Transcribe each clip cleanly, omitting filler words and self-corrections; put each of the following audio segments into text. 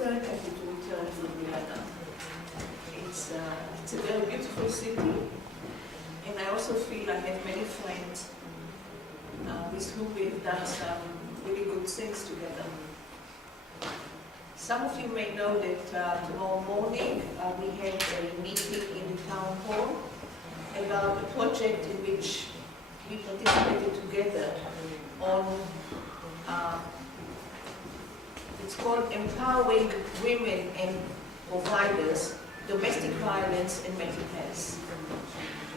very happy to return to Ljubljani. It's a very beautiful city, and I also feel I have many friends with whom we've done some really good things together. Some of you may know that tomorrow morning we had a meeting in the town hall about a project in which we participated together on, it's called Empowering Women and Providers, Domestic Violence and Mental Health.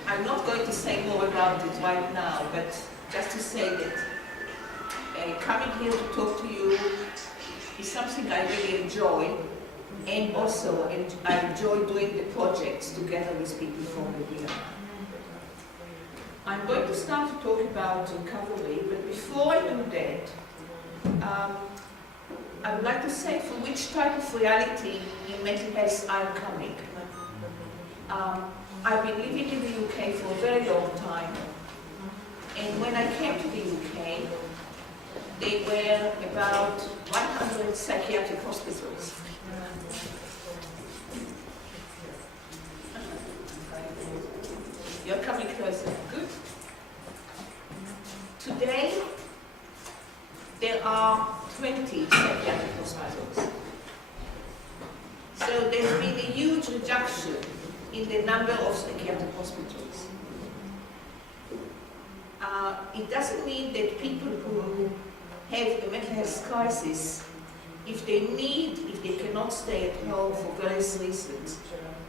I'm not going to say more about it right now, but just to say that coming here to talk to you is something I really enjoy, and also I enjoy doing the projects together with people from Ljubljani. I'm going to start to talk about recovery, but before I do that, I would like to say from which type of reality in mental health I'm coming. I've been living in the UK for a very long time, and when I came to the UK, there were about 100 psychiatric hospitals. You're coming closer. Good. Today, there are 20 psychiatric hospitals. So there's been a huge reduction in the number of psychiatric hospitals. It doesn't mean that people who have a mental health crisis, if they cannot stay at home for various reasons,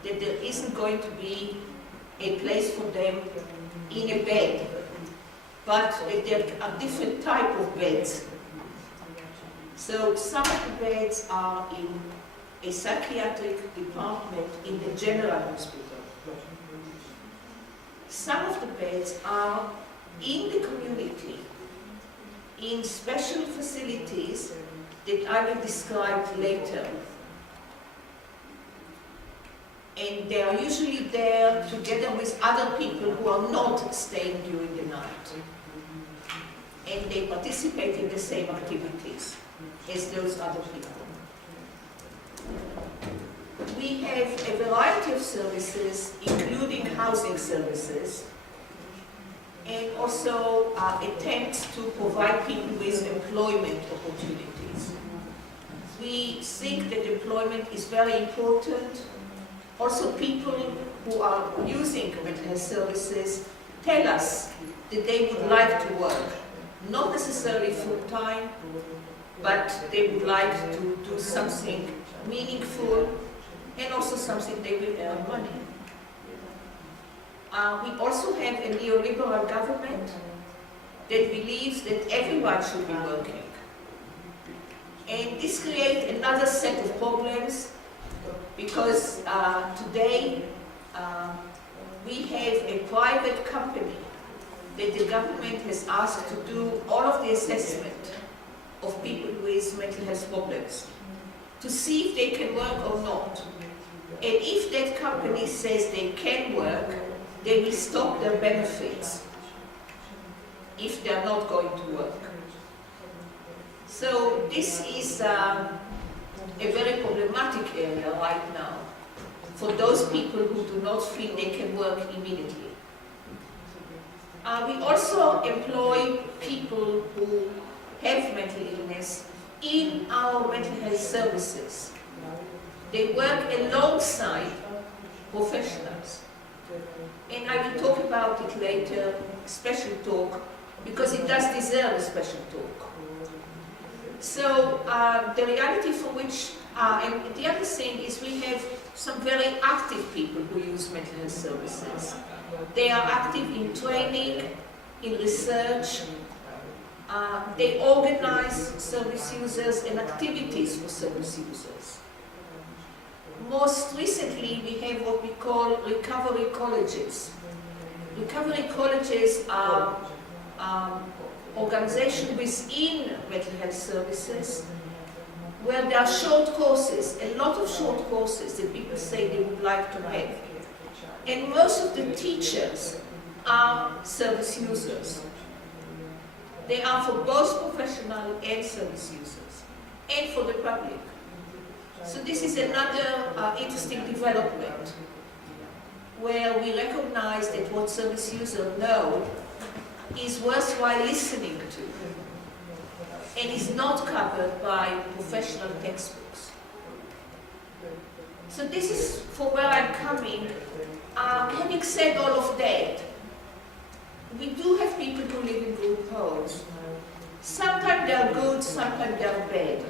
that there isn't going to be a place for them in a bed, but that there are different types of beds. So some of the beds are in a psychiatric department in the general hospital. Some of the beds are in the community, in special facilities that I will describe later. And they are usually there together with other people who are not staying during the night. And they participate in the same activities as those other people. We have a variety of services, including housing services, and also attempts to provide people with employment opportunities. We think that employment is very important. Also, people who are using mental health services tell us that they would like to work, not necessarily full-time, but they would like to do something meaningful and also something they will earn money. We also have a neoliberal government that believes that everyone should be working. And this creates another set of problems, because today we have a private company that the government has asked to do all of the assessment of people with mental health problems, to see if they can work or not. And if that company says they can work, they will stop their benefits if they are not going to work. So this is a very problematic area right now for those people who do not feel they can work immediately. We also employ people who have mental illness in our mental health services. They work alongside professionals. And I will talk about it later, special talk, because it does deserve a special talk. So the reality for which, and the other thing is we have some very active people who use mental health services. They are active in training, in research. They organize service users and activities for service users. Most recently, we have what we call recovery colleges. Recovery colleges are organizations within mental health services where there are short courses, a lot of short courses that people say they would like to have. And most of the teachers are service users. They are for both professional and service users, and for the public. So this is another interesting development where we recognize that what service users know is worthwhile listening to and is not covered by professional textbooks. So this is for where I'm coming. Having said all of that, we do have people who live in group homes. Sometimes they are good, sometimes they are bad.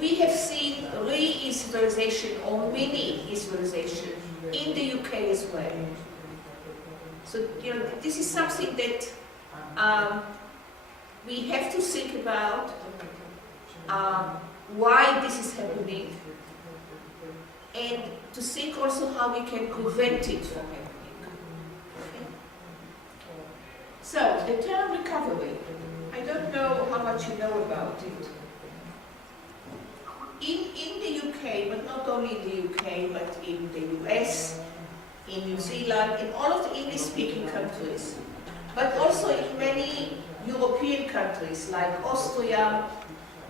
We have seen re-institutionalization or mini-institutionalization in the UK as well. So, you know, this is something that we have to think about, why this is happening, and to think also how we can prevent it from happening. Okay? So, the term recovery, I don't know how much you know about it. In the UK, but not only in the UK, but in the US, in New Zealand, in all of the English-speaking countries, but also in many European countries like Austria,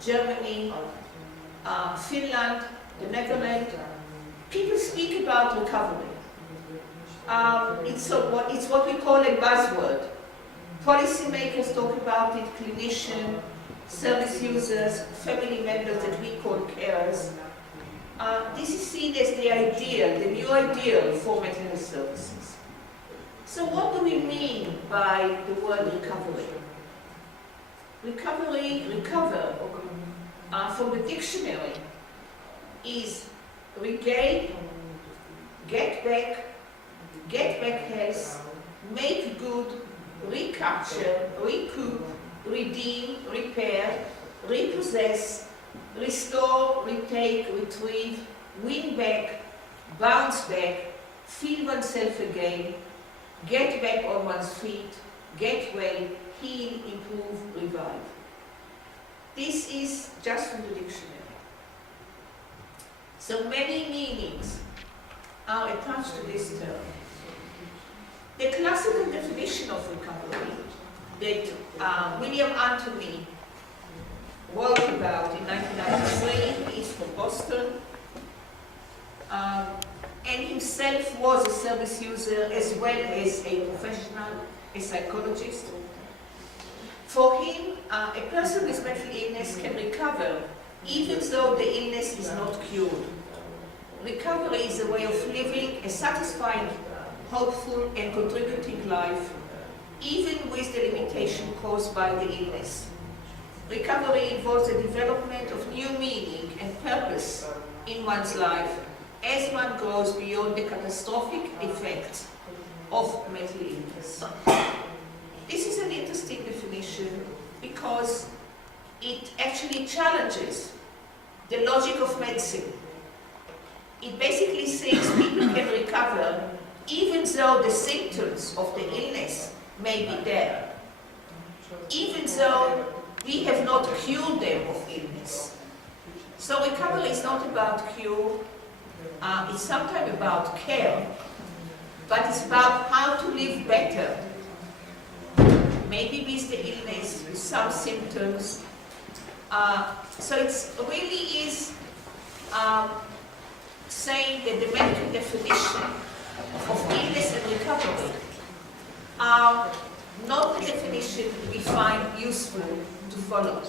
Germany, Finland, the Netherlands, people speak about recovery. It's what we call a buzzword. Policymakers talk about it, clinicians, service users, family members that we call carers. This is seen as the ideal, the new ideal for mental health services. So what do we mean by the word recovery? Recover, from the dictionary, is regain, get back health, make good, recapture, recoup, redeem, repair, repossess, restore, retake, retrieve, win back, bounce back, feel oneself again, get back on one's feet, get well, heal, improve, revive. This is just from the dictionary. So many meanings are attached to this term. The classical definition of recovery that William Anthony wrote about in 1993, he's from Boston, and himself was a service user as well as a professional, a psychologist. For him, a person with mental illness can recover even though the illness is not cured. Recovery is a way of living a satisfying, hopeful and contributing life, even with the limitation caused by the illness. Recovery involves the development of new meaning and purpose in one's life as one grows beyond the catastrophic effects of mental illness. This is an interesting definition because it actually challenges the logic of medicine. It basically says people can recover even though the symptoms of the illness may be there, even though we have not cured them of illness. So recovery is not about cure, it's sometimes about care, but it's about how to live better. Maybe with the illness, with some symptoms. So it really is saying that the medical definition of illness and recovery are not the definition we find useful to follow.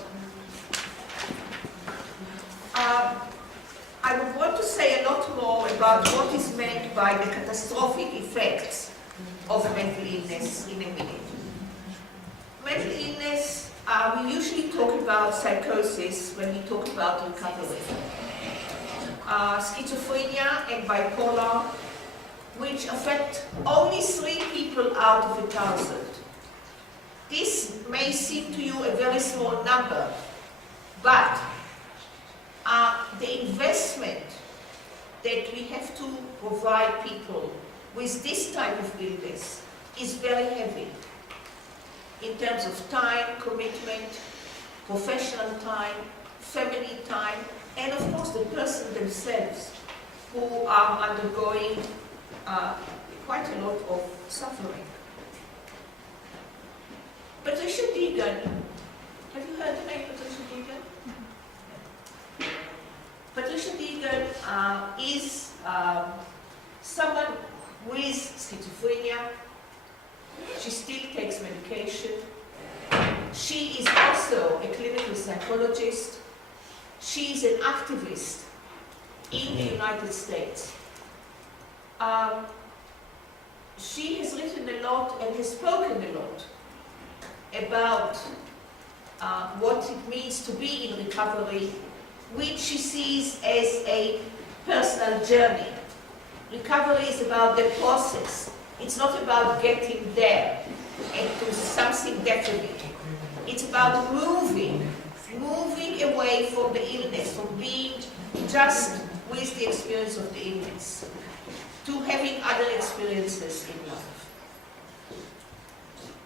I would want to say a lot more about what is meant by the catastrophic effects of mental illness in a minute. Mental illness, we usually talk about psychosis when we talk about recovery. Schizophrenia and bipolar, which affect only 3 people out of 1,000. This may seem to you a very small number, but the investment that we have to provide people with this type of illness is very heavy in terms of time, commitment, professional time, family time, and of course the person themselves who are undergoing quite a lot of suffering. Patricia Deegan, have you heard the name Patricia Deegan? Patricia Deegan is someone with schizophrenia. She still takes medication. She is also a clinical psychologist. She is an activist in the United States. She has written a lot and has spoken a lot about what it means to be in recovery, which she sees as a personal journey. Recovery is about the process. It's not about getting there and to something definite. It's about moving away from the illness, from being just with the experience of the illness, to having other experiences in life.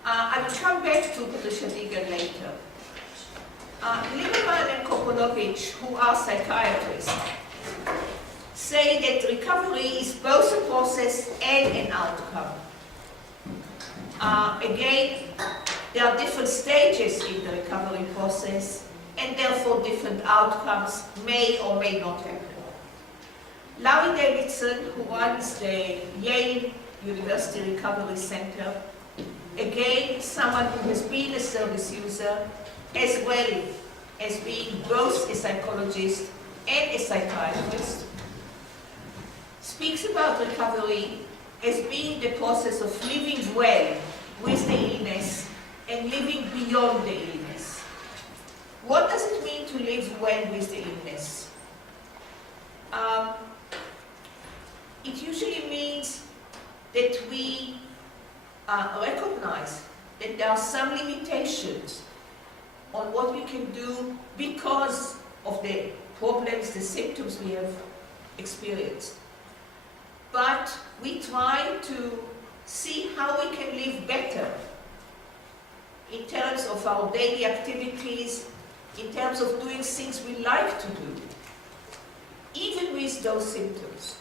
I will come back to Patricia Deegan later. Lieberman and Koponovich, who are psychiatrists, say that recovery is both a process and an outcome. Again, there are different stages in the recovery process, and therefore different outcomes may or may not happen. Larry Davidson, who runs the Yale University Recovery Center, again, someone who has been a service user, as well as being both a psychologist and a psychiatrist, speaks about recovery as being the process of living well with the illness and living beyond the illness. What does it mean to live well with the illness? It usually means that we recognize that there are some limitations on what we can do because of the problems, the symptoms we have experienced. But we try to see how we can live better in terms of our daily activities, in terms of doing things we like to do, even with those symptoms.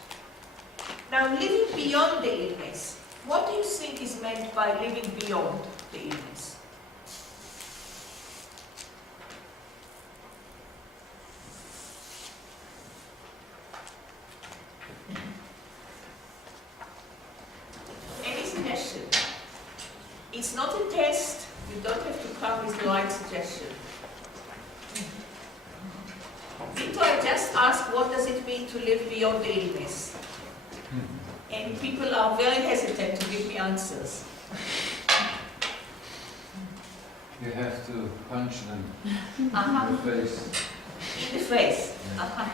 Now, living beyond the illness. What do you think is meant by living beyond the illness? Any suggestion? It's not a test. You don't have to come with the right suggestion. Victor, I just asked, what does it mean to live beyond the illness? And people are very hesitant to give me answers. You have to punch them Uh-huh. in the face. In the face. Yeah. Uh-huh.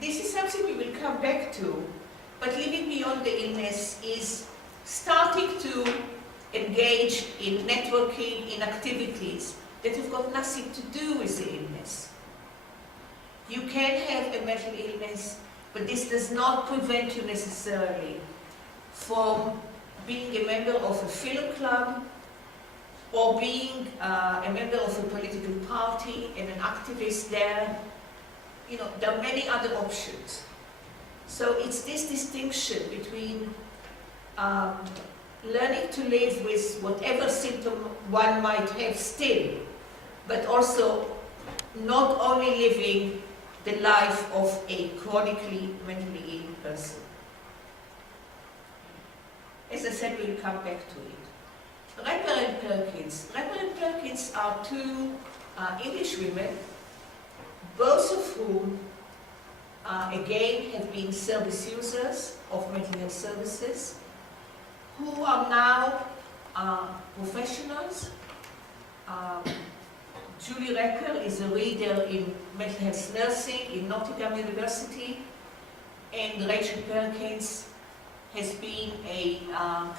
This is something we will come back to, but living beyond the illness is starting to engage in networking, in activities that have got nothing to do with the illness. You can have a mental illness, but this does not prevent you necessarily from being a member of a film club or being a member of a political party and an activist there. You know, there are many other options. So it's this distinction between learning to live with whatever symptom one might have still, but also not only living the life of a chronically mentally ill person. As I said, we'll come back to it. Rapper and Perkins. Rapper and Perkins are two English women, both of whom, again, have been service users of mental health services, who are now professionals. Julie Recker is a reader in mental health nursing in Nottingham University, and Rachel Perkins has been a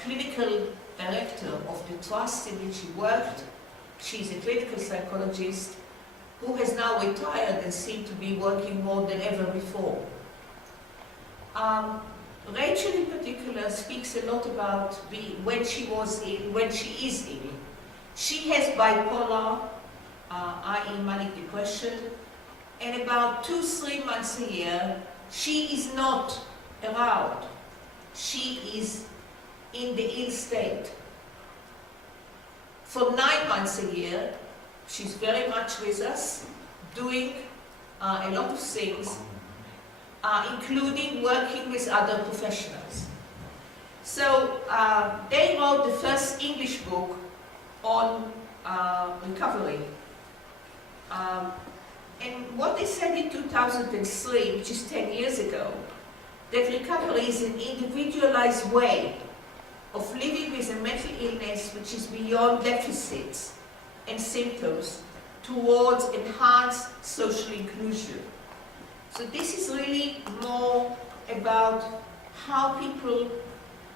clinical director of the trust in which she worked. She's a clinical psychologist who has now retired and seemed to be working more than ever before. Rachel in particular speaks a lot about when she was ill, when she is ill. She has bipolar, i.e. manic depression, and about 2-3 months a year, she is not around. She is in the ill state. for 9 months a year. She's very much with us, doing a lot of things, including working with other professionals. So they wrote the first English book on recovery. And what they said in 2003, which is 10 years ago, that recovery is an individualized way of living with a mental illness which is beyond deficits and symptoms towards enhanced social inclusion. So this is really more about how people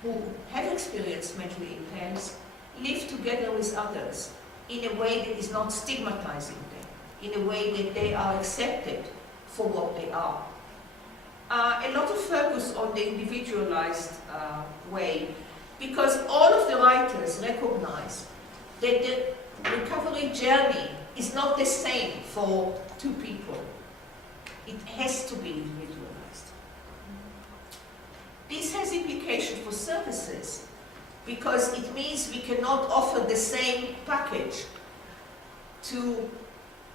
who have experienced mental illness live together with others in a way that is not stigmatizing them, in a way that they are accepted for what they are. A lot of focus on the individualized way, because all of the writers recognize that the recovery journey is not the same for two people. It has to be individualized. This has implications for services, because it means we cannot offer the same package to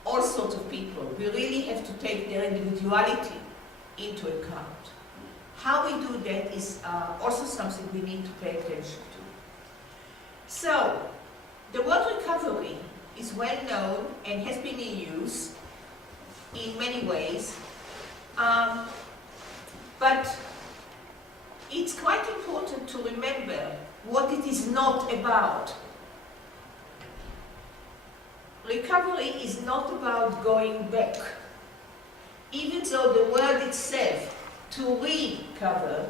all sorts of people. We really have to take their individuality into account. How we do that is also something we need to pay attention to. So, the word recovery is well known and has been in use in many ways, but it's quite important to remember what it is not about. Recovery is not about going back, even though the word itself, to recover,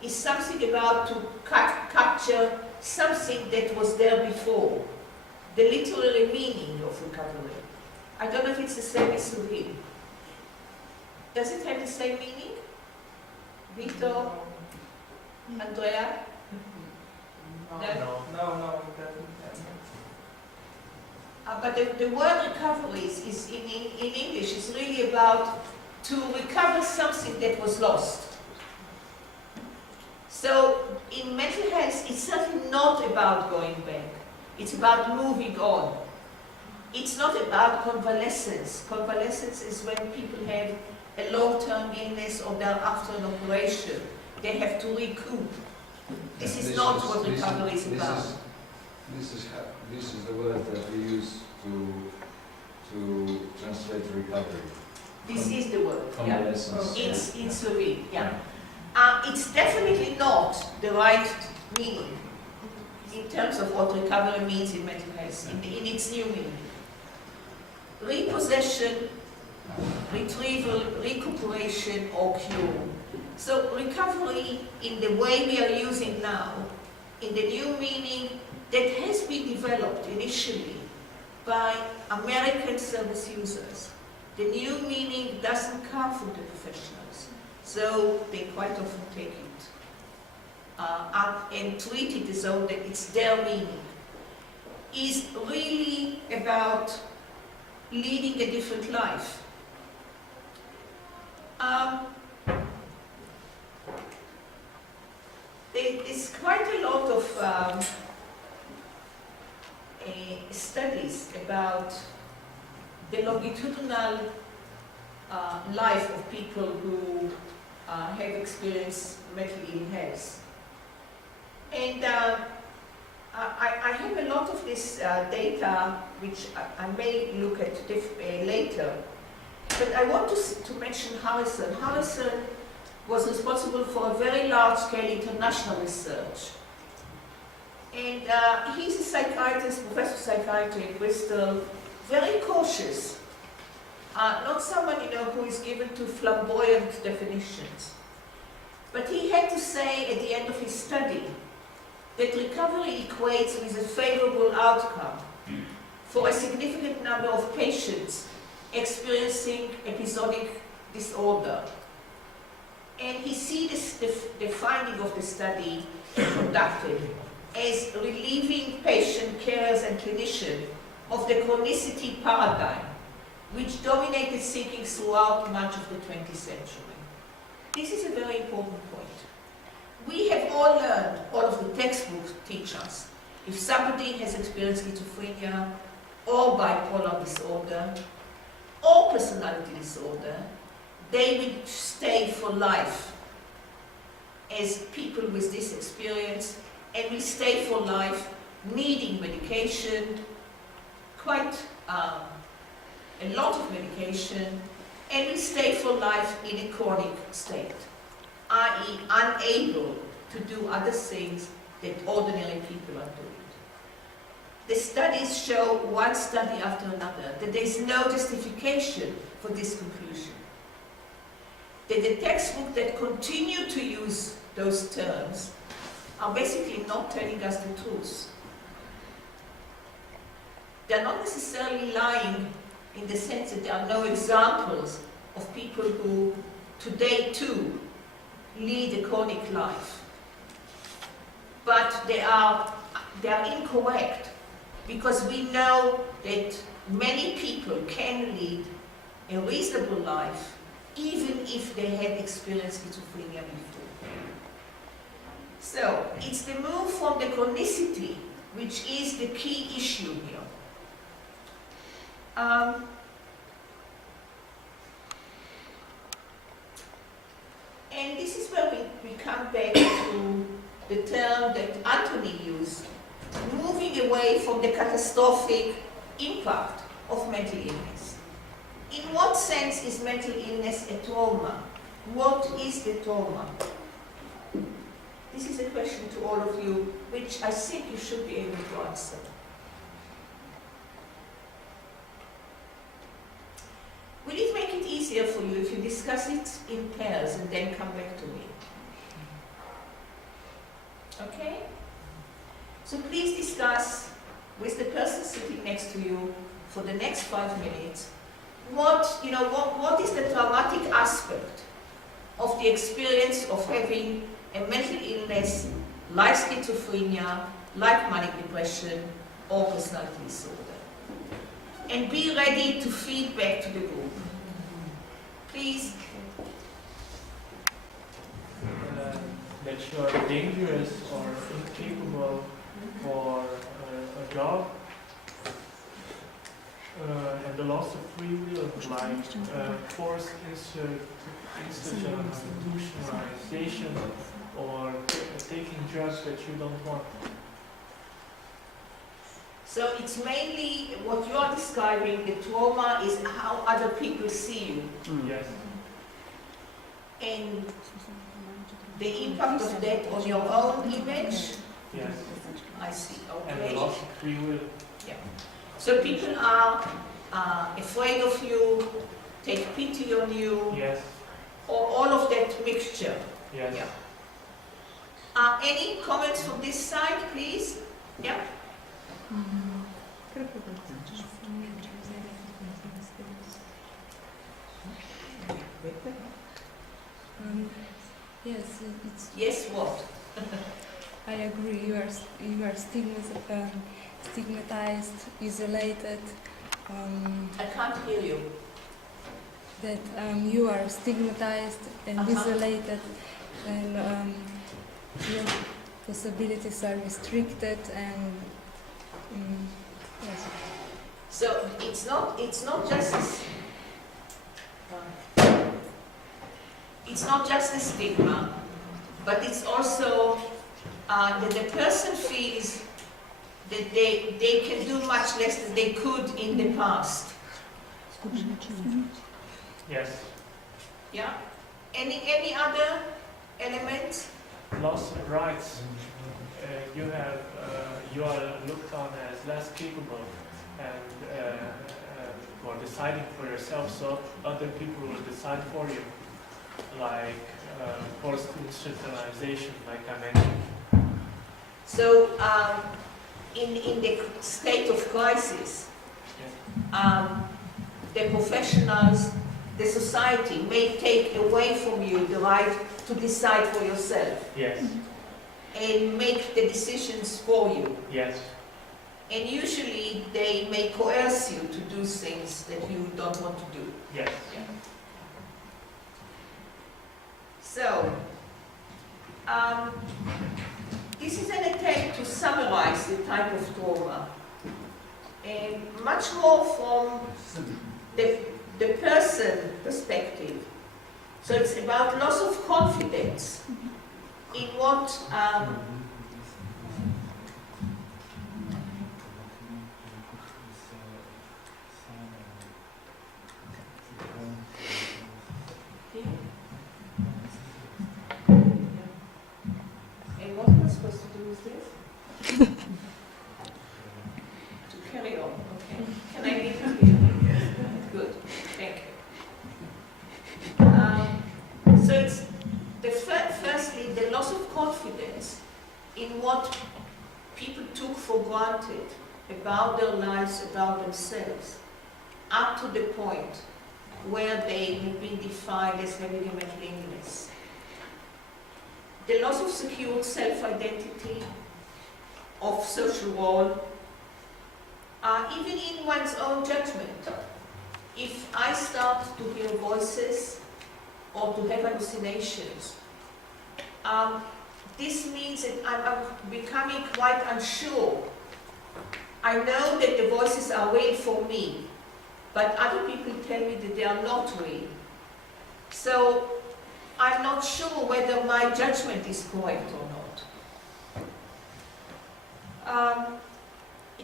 is something about to capture something that was there before, the literary meaning of recovery. I don't know if it's the same as to read. Does it have the same meaning? Vito? Andrea? No, it doesn't. But the word recovery is in English is really about to recover something that was lost. So in mental health, it's certainly not about going back. It's about moving on. It's not about convalescence. Convalescence is when people have a long-term illness or they're after an operation. They have to recoup. This is not what recovery is about. This is the word that we use to translate recovery. This is the word. Yeah. Convalescence. It's in Slovene. Yeah. It's definitely not the right meaning in terms of what recovery means in mental health, in its new meaning. Repossession, retrieval, recuperation, or cure. So recovery, in the way we are using now, in the new meaning that has been developed initially by American service users, the new meaning doesn't come from the professionals, so they quite often take it up and treat it as though that it's their meaning, is really about leading a different life. There's quite a lot of studies about the longitudinal life of people who have experienced mental illness. And I have a lot of this data, which I may look at later. But I want to mention Harrison. Harrison was responsible for a very large-scale international research. And he's a psychiatrist, professor of psychiatry at Bristol, very cautious. Not someone, who is given to flamboyant definitions. But he had to say at the end of his study that recovery equates with a favorable outcome for a significant number of patients experiencing episodic disorder. And he sees the finding of the study conducted as relieving patient carers and clinicians of the chronicity paradigm, which dominated thinking throughout much of the 20th century. This is a very important point. We have all learned, all of the textbooks teach us, if somebody has experienced schizophrenia or bipolar disorder or personality disorder, they will stay for life as people with this experience and will stay for life needing medication, quite a lot of medication, and will stay for life in a chronic state, i.e. unable to do other things that ordinary people are doing. The studies show, one study after another, that there is no justification for this conclusion. That the textbooks that continue to use those terms are basically not telling us the truth. They're not necessarily lying in the sense that there are no examples of people who today too lead a chronic life. But they are incorrect, because we know that many people can lead a reasonable life even if they had experienced schizophrenia before. So, it's the move from the chronicity which is the key issue here. And this is where we come back to the term that Anthony used, moving away from the catastrophic impact of mental illness. In what sense is mental illness a trauma? What is the trauma? This is a question to all of you, which I think you should be able to answer. Will it make it easier for you if you discuss it in pairs and then come back to me? Okay? So please discuss with the person sitting next to you for the next 5 minutes what is the traumatic aspect of the experience of having a mental illness like schizophrenia, like manic depression, or personality disorder. And be ready to feed back to the group. Please. That you are dangerous or incapable for a job, and the loss of free will, like forced institutionalization or taking drugs that you don't want. So it's mainly what you are describing, the trauma is how other people see you. Yes. And the impact of that on your own image? Yes. I see, And okay. the loss of free will. Yeah. So people are afraid of you, take pity on you, Yes. or all of that mixture. Yes. Yeah. Any comments from this side, please? Yeah. Yes, it's. Yes, what? I agree. You are stigmatized, isolated. I can't hear you. That you are stigmatized and isolated, and your possibilities are restricted, and yes. So it's not just a stigma, but it's also that the person feels that they can do much less than they could in the past. Yes. Yeah. Any other elements? Loss of rights. You are looked on as less capable and for deciding for yourself, so other people will decide for you, like forced institutionalization, like I mentioned. So in the state of crisis, the professionals, the society may take away from you the right to decide for yourself. Yes. And make the decisions for you. Yes. And usually they may coerce you to do things that you don't want to do. Yes. Yeah. So, this is an attempt to summarize the type of trauma, and much more from the person perspective. So it's about loss of confidence in what and what am I supposed to do with this? To carry on, okay. Can I leave it here? Good, thank you. So it's firstly the loss of confidence in what people took for granted about their lives, about themselves, up to the point where they have been defined as having a mental illness. The loss of secure self-identity, of social role, even in one's own judgment. If I start to hear voices or to have hallucinations, this means that I'm becoming quite unsure. I know that the voices are real for me, but other people tell me that they are not real. So I'm not sure whether my judgment is correct or not.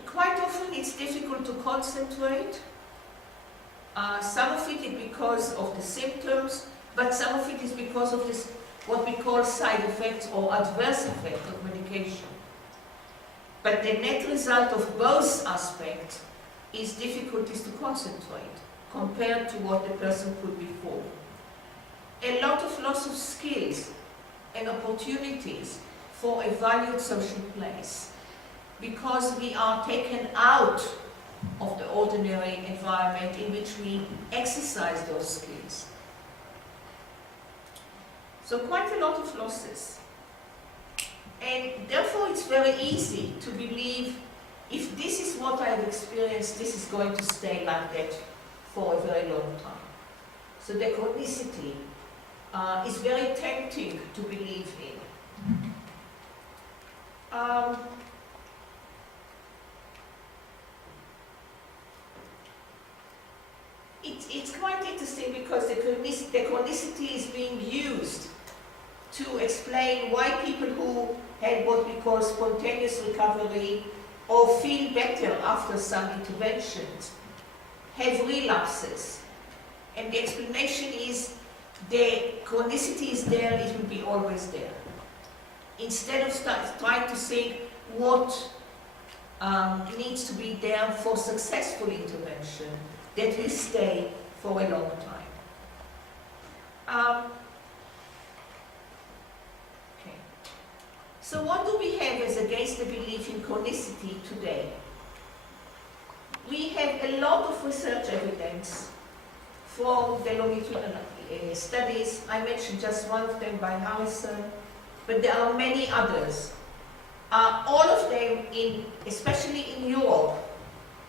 Quite often it's difficult to concentrate. Some of it is because of the symptoms, but some of it is because of this, what we call side effects or adverse effect of medication. But the net result of both aspects is difficulties to concentrate compared to what the person could before. A lot of loss of skills and opportunities for a valued social place, because we are taken out of the ordinary environment in which we exercise those skills. So quite a lot of losses. And therefore it's very easy to believe if this is what I have experienced, this is going to stay like that for a very long time. So the chronicity is very tempting to believe in. It's quite interesting because the chronicity is being used to explain why people who had what we call spontaneous recovery or feel better after some interventions have relapses. And the explanation is the chronicity is there, it will be always there. Instead of trying to think what needs to be there for successful intervention that will stay for a long time. Okay. So what do we have as against the belief in chronicity today? We have a lot of research evidence from the longitudinal studies. I mentioned just one of them by Harrison, but there are many others. All of them, especially in Europe.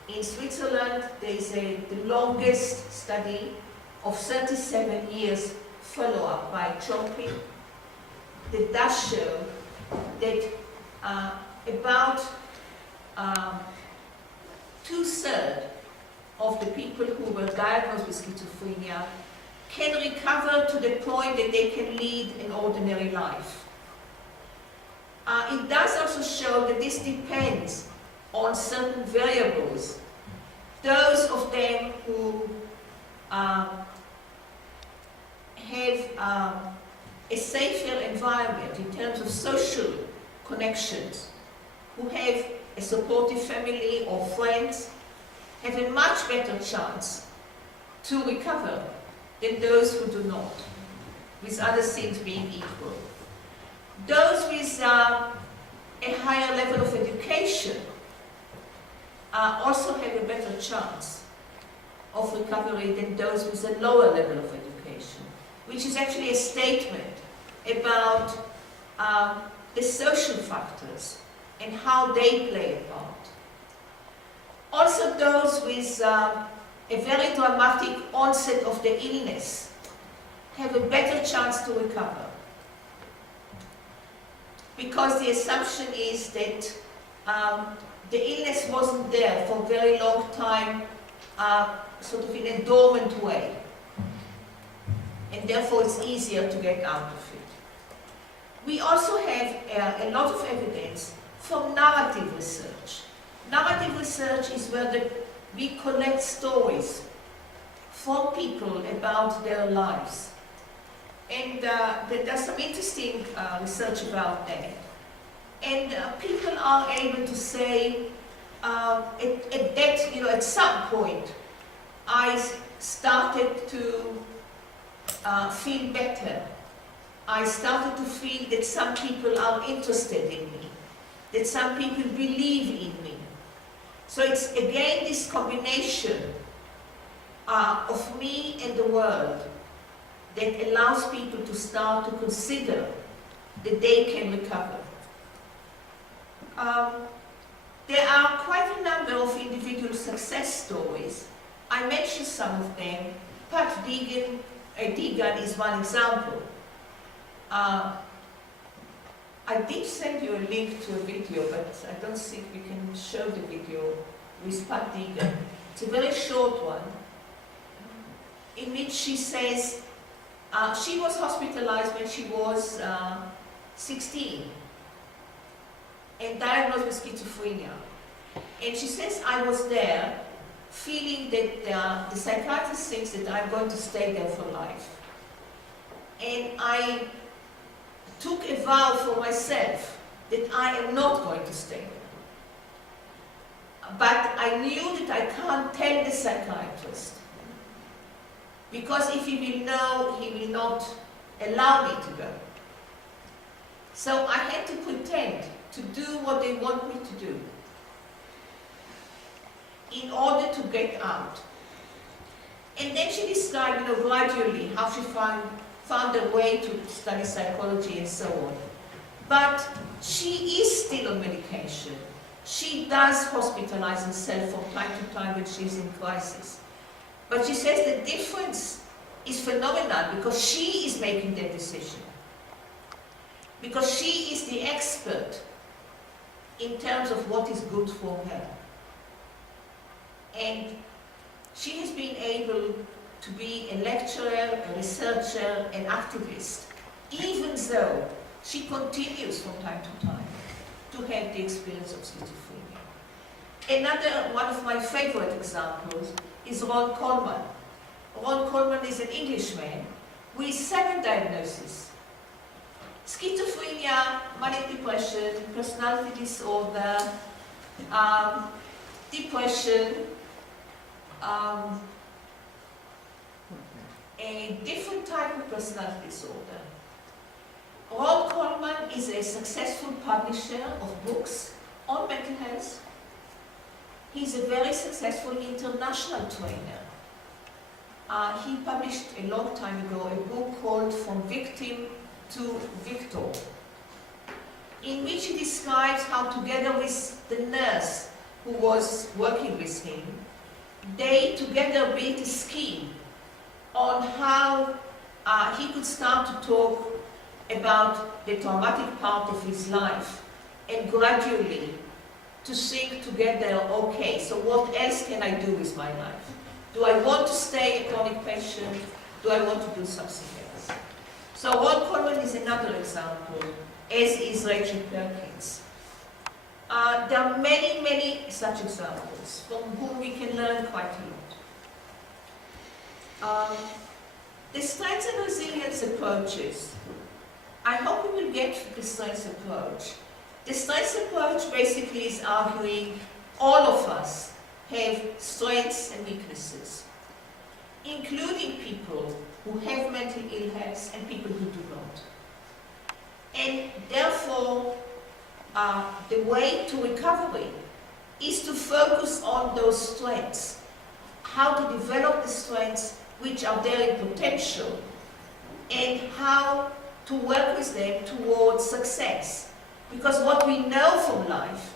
In Switzerland, there is the longest study of 37 years follow-up by Chompi that does show that about 2/3 of the people who were diagnosed with schizophrenia can recover to the point that they can lead an ordinary life. It does also show that this depends on certain variables. Those of them who have a safer environment in terms of social connections, who have a supportive family or friends, have a much better chance to recover than those who do not, with other things being equal. Those with a higher level of education also have a better chance of recovery than those with a lower level of education, which is actually a statement about the social factors and how they play a part. Also those with a very dramatic onset of the illness have a better chance to recover, because the assumption is that the illness wasn't there for a very long time, sort of in a dormant way. And therefore it's easier to get out of it. We also have a lot of evidence from narrative research. Narrative research is where we collect stories from people about their lives. And there's some interesting research about that. And people are able to say, at some point, I started to feel better. I started to feel that some people are interested in me, that some people believe in me. So it's again this combination of me and the world that allows people to start to consider that they can recover. There are quite a number of individual success stories. I mentioned some of them. Pat Deegan is one example. I did send you a link to a video, but I don't think we can show the video with Pat Deegan. It's a very short one, in which she says she was hospitalized when she was 16 and diagnosed with schizophrenia. And she says, I was there feeling that the psychiatrist thinks that I'm going to stay there for life. And I took a vow for myself that I am not going to stay there. But I knew that I can't tell the psychiatrist, because if he will know, he will not allow me to go. So I had to pretend to do what they want me to do in order to get out. And then she described, gradually how she found a way to study psychology and so on. But she is still on medication. She does hospitalize herself from time to time when she's in crisis. But she says the difference is phenomenal because she is making the decision. Because she is the expert in terms of what is good for her. And she has been able to be a lecturer, a researcher, an activist, even though she continues from time to time to have the experience of schizophrenia. Another one of my favorite examples is Ron Coleman. Ron Coleman is an Englishman with 7 diagnoses: schizophrenia, manic depression, personality disorder, depression, a different type of personality disorder. Ron Coleman is a successful publisher of books on mental health. He's a very successful international trainer. He published a long time ago a book called From Victim to Victor, in which he describes how, together with the nurse who was working with him, they together built a scheme on how he could start to talk about the traumatic part of his life and gradually to think together, okay, so what else can I do with my life? Do I want to stay a chronic patient? Do I want to do something else? So Ron Coleman is another example, as is Rachel Perkins. There are many, many such examples from whom we can learn quite a lot. The strengths and resilience approaches. I hope we will get the strengths approach. The strengths approach basically is arguing all of us have strengths and weaknesses, including people who have mental illness and people who do not. And therefore, the way to recovery is to focus on those strengths, how to develop the strengths which are there in potential, and how to work with them towards success. Because what we know from life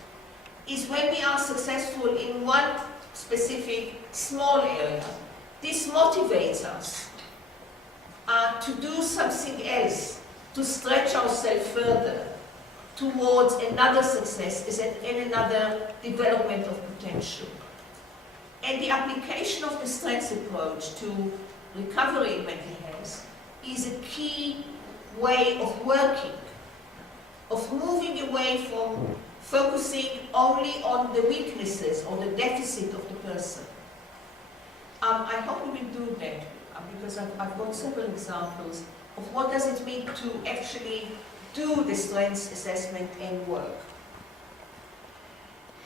is when we are successful in one specific small area, this motivates us to do something else, to stretch ourselves further, towards another success and another development of potential. And the application of the strengths approach to recovery in mental health is a key way of working, of moving away from focusing only on the weaknesses or the deficit of the person. I hope we will do that because I've got several examples of what does it mean to actually do the strengths assessment and work.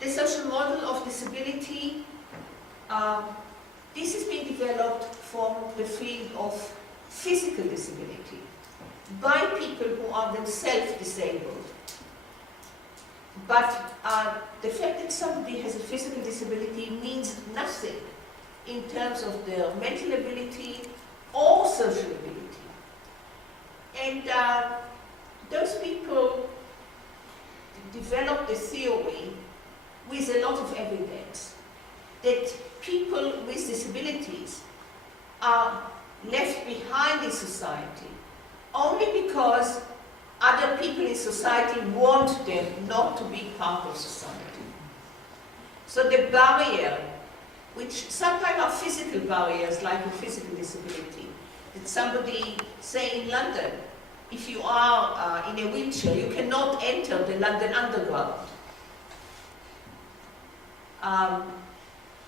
The social model of disability, this has been developed from the field of physical disability by people who are themselves disabled. But the fact that somebody has a physical disability means nothing in terms of their mental ability or social ability. And those people developed a theory with a lot of evidence that people with disabilities are left behind in society only because other people in society want them not to be part of society. So the barrier, which sometimes are physical barriers like a physical disability, that somebody, say in London, if you are in a wheelchair, you cannot enter the London Underground.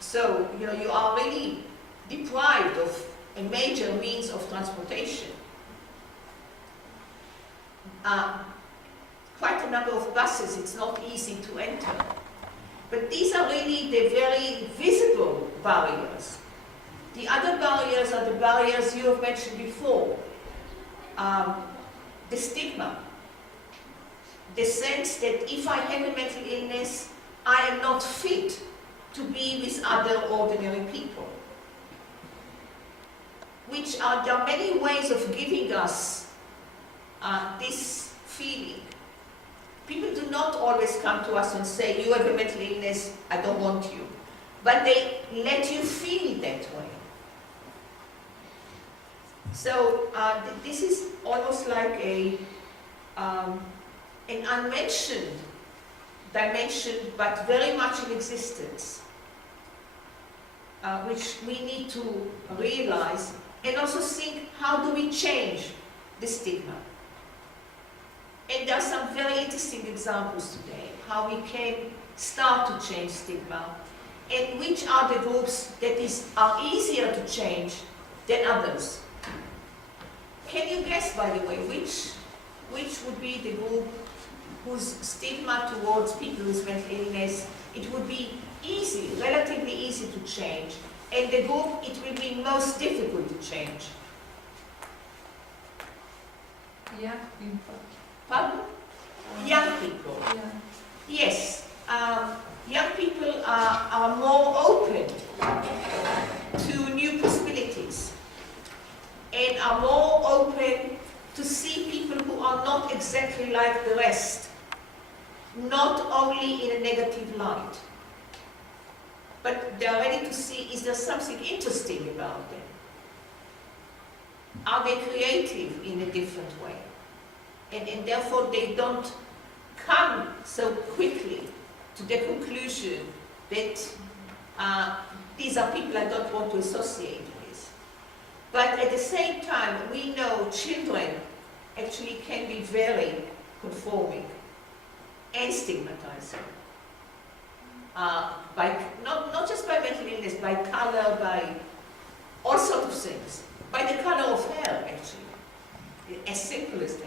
So, you know, you are really deprived of a major means of transportation. Quite a number of buses, it's not easy to enter. But these are really the very visible barriers. The other barriers are the barriers you have mentioned before. The stigma. The sense that if I have a mental illness, I am not fit to be with other ordinary people. There are many ways of giving us this feeling. People do not always come to us and say, you have a mental illness, I don't want you. But they let you feel that way. So this is almost like an unmentioned dimension, but very much in existence, which we need to realize and also think, how do we change the stigma? And there are some very interesting examples today, how we can start to change stigma, and which are the groups that are easier to change than others. Can you guess, by the way, which would be the group whose stigma towards people with mental illness, it would be easy, relatively easy to change, and the group it will be most difficult to change? Young people. Pardon? Young people. Yeah. Yes. Young people are more open to new possibilities and are more open to see people who are not exactly like the rest, not only in a negative light, but they are ready to see, is there something interesting about them? Are they creative in a different way? And therefore they don't come so quickly to the conclusion that these are people I don't want to associate with. But at the same time, we know children actually can be very conforming and stigmatizing. Not just by mental illness, by color, by all sorts of things. By the color of hair, actually. As simple as that.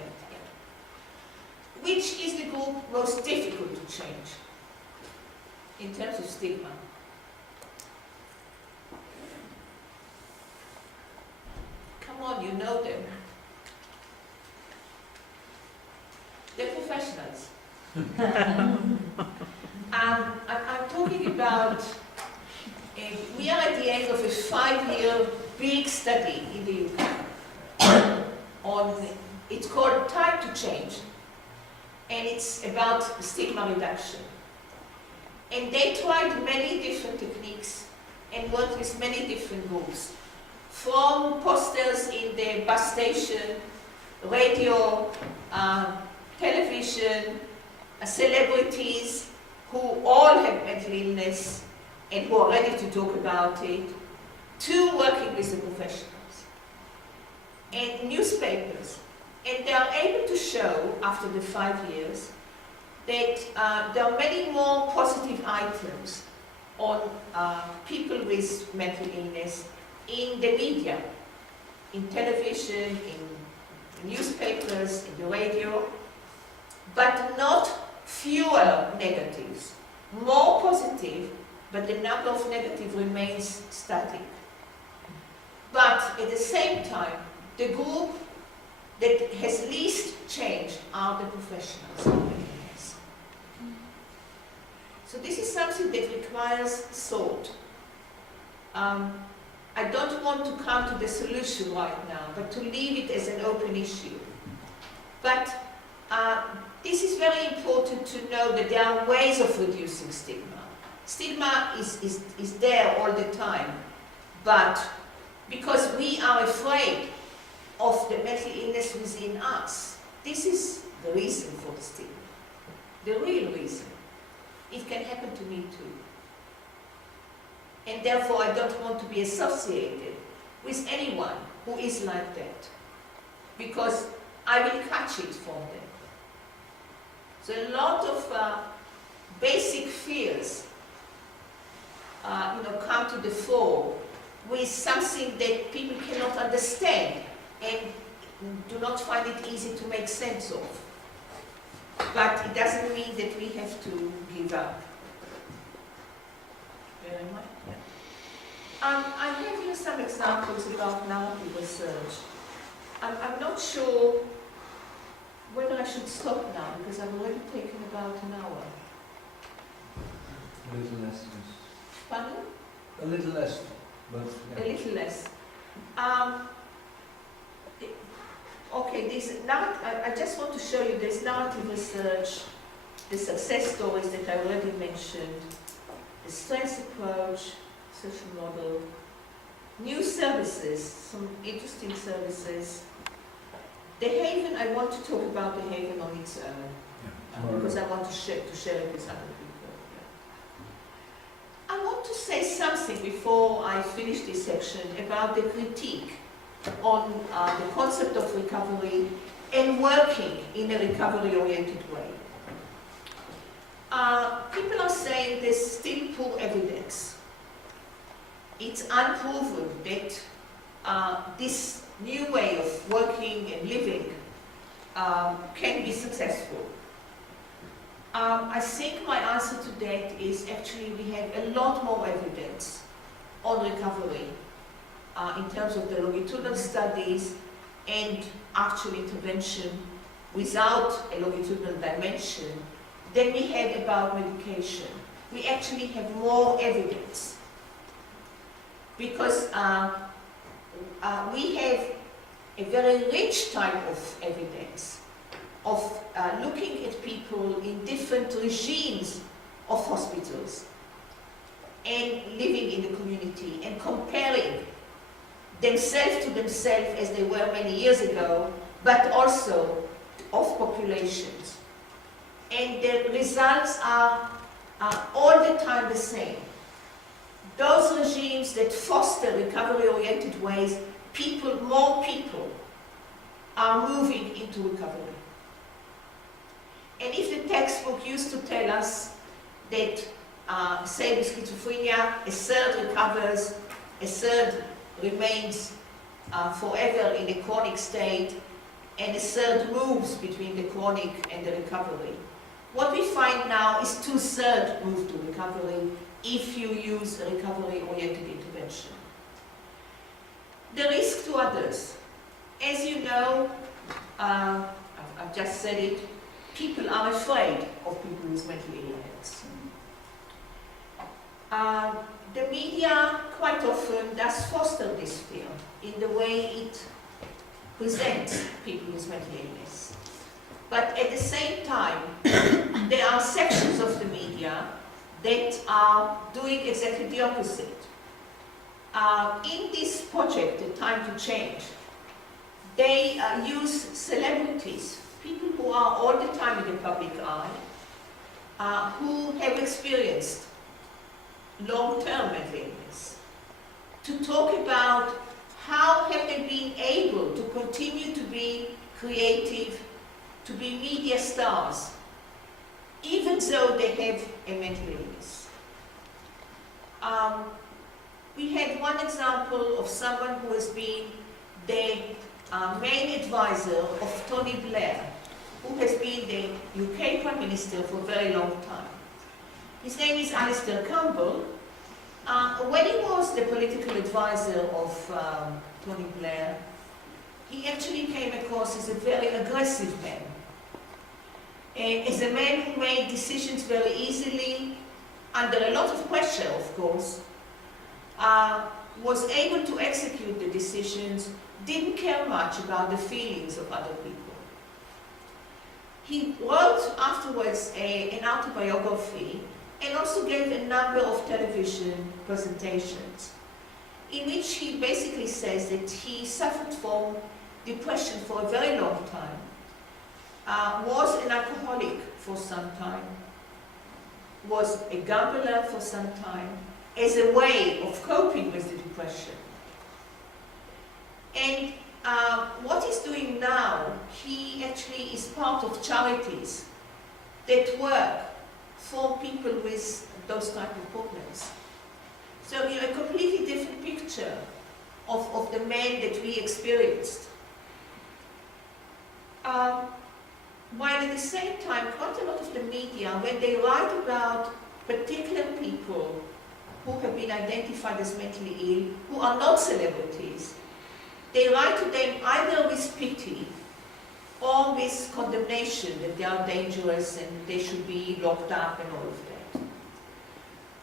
Which is the group most difficult to change in terms of stigma? Come on, you know them. They're professionals. I'm talking about, we are at the end of a 5-year big study in the UK it's called Time to Change. And it's about stigma reduction. And they tried many different techniques and worked with many different groups. From posters in the bus station, radio, television, celebrities who all have mental illness and who are ready to talk about it, to working with the professionals and newspapers. And they are able to show, after the 5 years, that there are many more positive items on people with mental illness in the media, in television, in newspapers, in the radio, but not fewer negatives, more positive, but the number of negative remains static. But at the same time, the group that has least changed are the professionals of mental illness. So this is something that requires thought. I don't want to come to the solution right now, but to leave it as an open issue. But this is very important to know that there are ways of reducing stigma. Stigma is there all the time, but because we are afraid of the mental illness within us, this is the reason for the stigma, the real reason. It can happen to me too. And therefore I don't want to be associated with anyone who is like that, because I will catch it from them. So a lot of basic fears come to the fore with something that people cannot understand and do not find it easy to make sense of. But it doesn't mean that we have to give up. Very much. Yeah. I have here some examples about narrative research. I'm not sure whether I should stop now, because I've already taken about an hour. A little less. Pardon? A little less, but yeah. A little less. Okay, I just want to show you this narrative research, the success stories that I already mentioned, the strengths approach, social model, new services, some interesting services. The Haven, I want to talk about the Haven on its own, because I want to share it with other people. Yeah. I want to say something before I finish this section about the critique on the concept of recovery and working in a recovery-oriented way. People are saying there's still poor evidence. It's unproven that this new way of working and living can be successful. I think my answer to that is actually we have a lot more evidence on recovery in terms of the longitudinal studies and actual intervention without a longitudinal dimension than we had about medication. We actually have more evidence because we have a very rich type of evidence of looking at people in different regimes of hospitals and living in the community and comparing themselves to themselves as they were many years ago, but also of populations. And the results are all the time the same. Those regimes that foster recovery-oriented ways, more people are moving into recovery. And if the textbook used to tell us that, say with schizophrenia, a third recovers, a third remains forever in the chronic state, and a third moves between the chronic and the recovery. What we find now is 2/3 move to recovery if you use a recovery-oriented intervention. The risk to others. As you know, I've just said it, people are afraid of people with mental illness. The media quite often does foster this fear in the way it presents people with mental illness. But at the same time, there are sections of the media that are doing exactly the opposite. In this project, The Time to Change, they use celebrities, people who are all the time in the public eye, who have experienced long-term mental illness to talk about how have they been able to continue to be creative, to be media stars, even though they have a mental illness. We had one example of someone who has been the main advisor of Tony Blair, who has been the UK Prime Minister for a very long time. His name is Alistair Campbell. When he was the political advisor of Tony Blair, he actually came across as a very aggressive man. As a man who made decisions very easily, under a lot of pressure, of course, was able to execute the decisions, didn't care much about the feelings of other people. He wrote afterwards an autobiography and also gave a number of television presentations in which he basically says that he suffered from depression for a very long time, was an alcoholic for some time, was a gambler for some time, as a way of coping with the depression. And what he's doing now, he actually is part of charities that work for people with those type of problems. So, you know, a completely different picture of the man that we experienced. While at the same time, quite a lot of the media, when they write about particular people who have been identified as mentally ill, who are not celebrities, they write to them either with pity or with condemnation that they are dangerous and they should be locked up and all of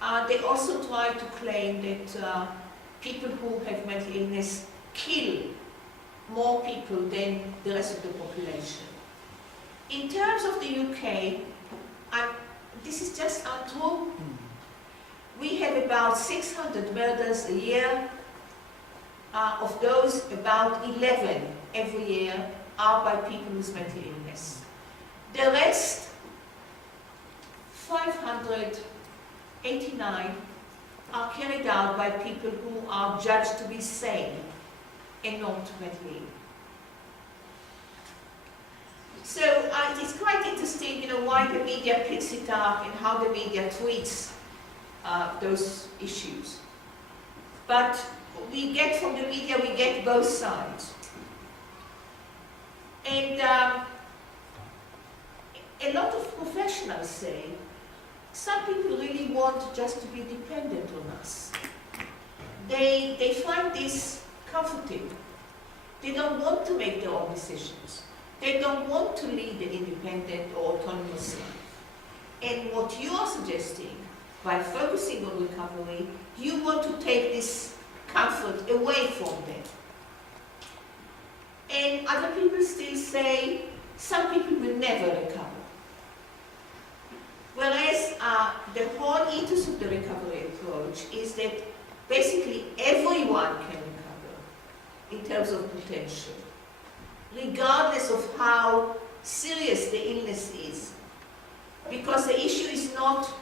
that. They also try to claim that people who have mental illness kill more people than the rest of the population. In terms of the UK, this is just untrue. We have about 600 murders a year. Of those, about 11 every year are by people with mental illness. The rest, 589, are carried out by people who are judged to be sane and not mentally ill. So it's quite interesting, you know, why the media picks it up and how the media treats those issues. But we get from the media, we get both sides. And a lot of professionals say, some people really want just to be dependent on us. They find this comforting. They don't want to make their own decisions. They don't want to lead an independent or autonomous life. And what you are suggesting, by focusing on recovery, you want to take this comfort away from them. And other people still say, some people will never recover. Whereas the whole ethos of the recovery approach is that basically everyone can recover in terms of potential, regardless of how serious the illness is. Because the issue is not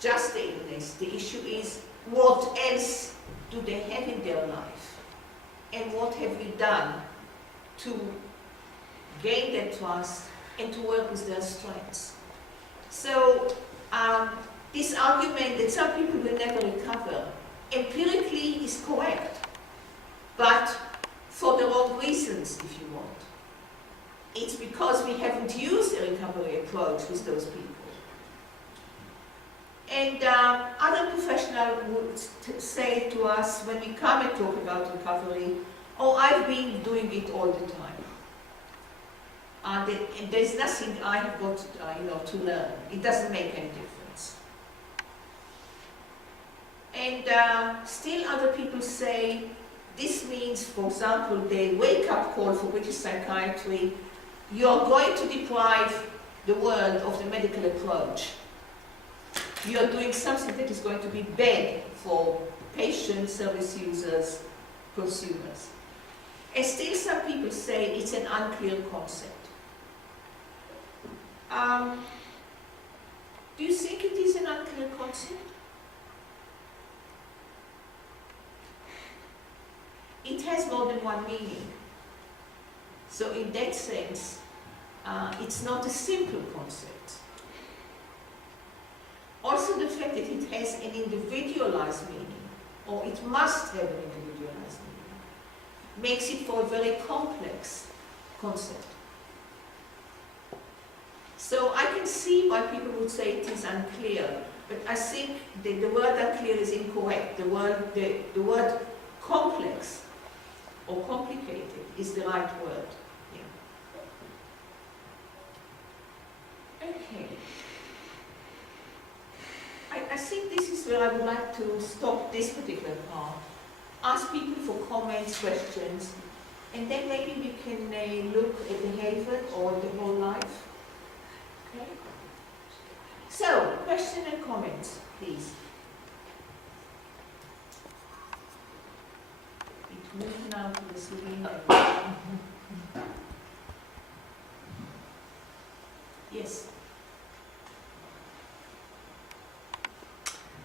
just the illness, the issue is what else do they have in their life? And what have we done to gain their trust and to work with their strengths? So this argument that some people will never recover empirically is correct, but for the wrong reasons, if you want. It's because we haven't used a recovery approach with those people. And other professionals would say to us when we come and talk about recovery, oh, I've been doing it all the time. And there's nothing I have got to learn. It doesn't make any difference. And still other people say, this means, for example, the wake-up call for British psychiatry, you're going to deprive the world of the medical approach. You're doing something that is going to be bad for patients, service users, consumers. And still some people say it's an unclear concept. Do you think it is an unclear concept? It has more than one meaning. So in that sense, it's not a simple concept. Also the fact that it has an individualized meaning, or it must have an individualized meaning, makes it for a very complex concept. So I can see why people would say it is unclear, but I think that the word unclear is incorrect. The word complex or complicated is the right word. Yeah. Okay. I think this is where I would like to stop this particular part. Ask people for comments, questions, and then maybe we can look at the Harvard or the whole life. Okay. So, question and comments, please. It moved now to the Slovenian. Yes.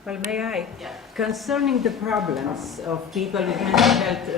Well, may I? Yeah. Concerning the problems of people with mental health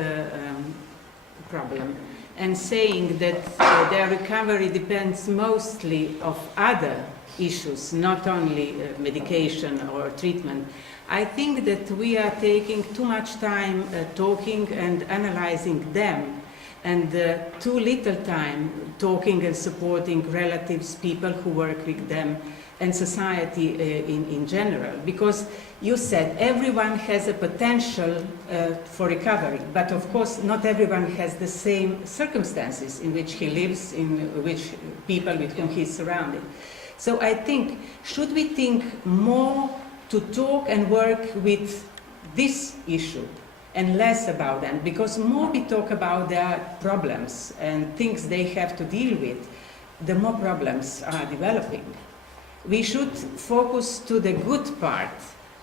problem, and saying that their recovery depends mostly of other issues, not only medication or treatment, I think that we are taking too much time talking and analyzing them, and too little time talking and supporting relatives, people who work with them, and society in general. Because you said everyone has a potential for recovery, but of course not everyone has the same circumstances in which he lives, in which people with whom he is surrounded. So I think, should we think more to talk and work with this issue and less about them? Because more we talk about their problems and things they have to deal with, the more problems are developing. We should focus to the good part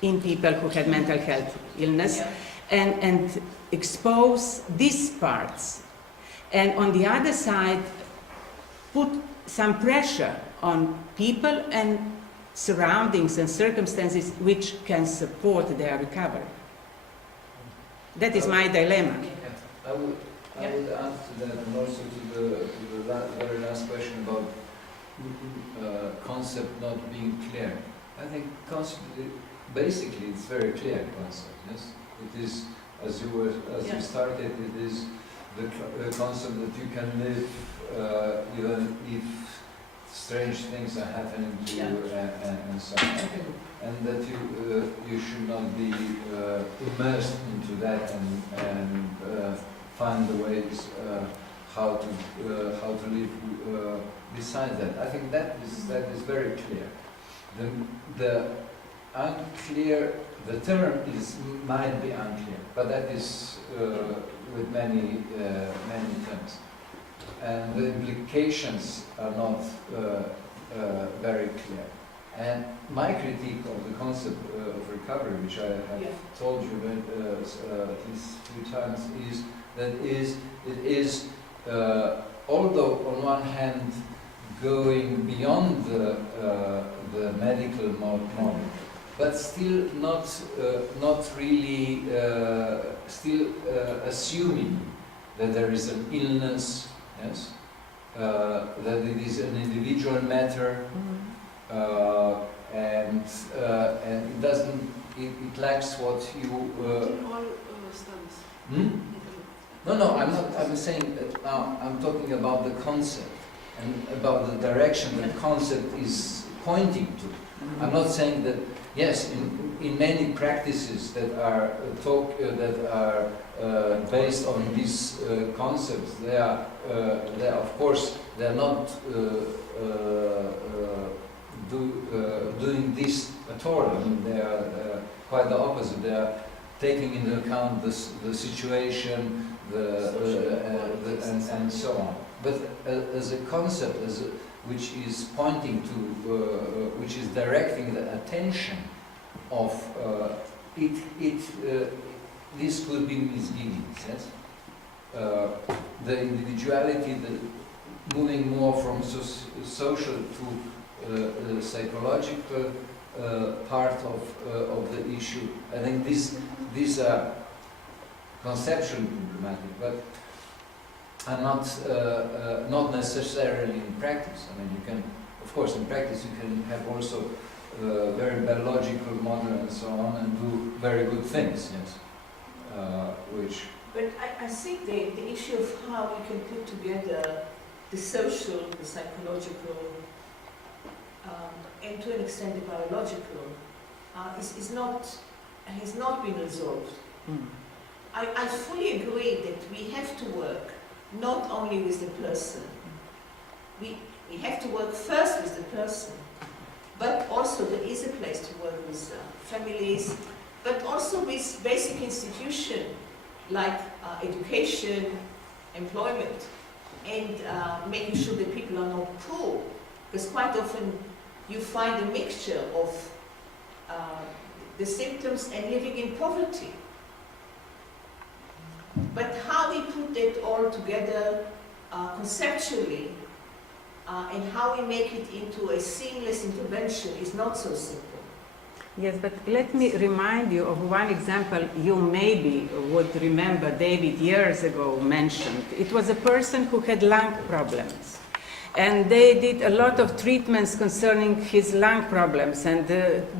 in people who have mental health illness, and expose these parts. And on the other side, put some pressure on people and surroundings and circumstances which can support their recovery. That is my dilemma. I would add to that, and also to the very last question about concept not being clear. I think concept, basically, it's very clear concept. Yes, it is, as you started, it is the concept that you can live even if strange things are happening to you and so on. And that you should not be immersed into that and find the ways how to live beside that. I think that is very clear. The unclear, the term might be unclear, but that is with many terms, and the implications are not very clear. And my critique of the concept of recovery, which I have told you at least a few times, is that it is although on one hand going beyond the medical model, but still not really still assuming that there is an illness, yes, that it is an individual matter, and it doesn't, it lacks what you. All studies. No, I'm not. I'm saying that now. I'm talking about the concept and about the direction that concept is pointing to. I'm not saying that. Yes, in many practices that are based on these concepts, they are of course they are not doing this at all. I mean, they are quite the opposite. They are taking into account the situation, and so on. But as a concept, which is pointing to, which is directing the attention of this could be misgiving, yes? The individuality, moving more from social to the psychological part of the issue. I think these are conceptually problematic, but are not necessarily in practice. I mean, you can, of course, in practice you can have also very biological model and so on, and do very good things. Yes, which. But I think the issue of how we can put together the social, the psychological, and to an extent the biological, has not been resolved. Mm. I fully agree that we have to work not only with the person. We have to work first with the person, but also there is a place to work with families, but also with basic institutions like education, employment, and making sure that people are not poor, because quite often you find a mixture of the symptoms and living in poverty. But how we put that all together conceptually and how we make it into a seamless intervention is not so simple. Yes, but let me remind you of one example you maybe would remember David years ago mentioned. It was a person who had lung problems. And they did a lot of treatments concerning his lung problems and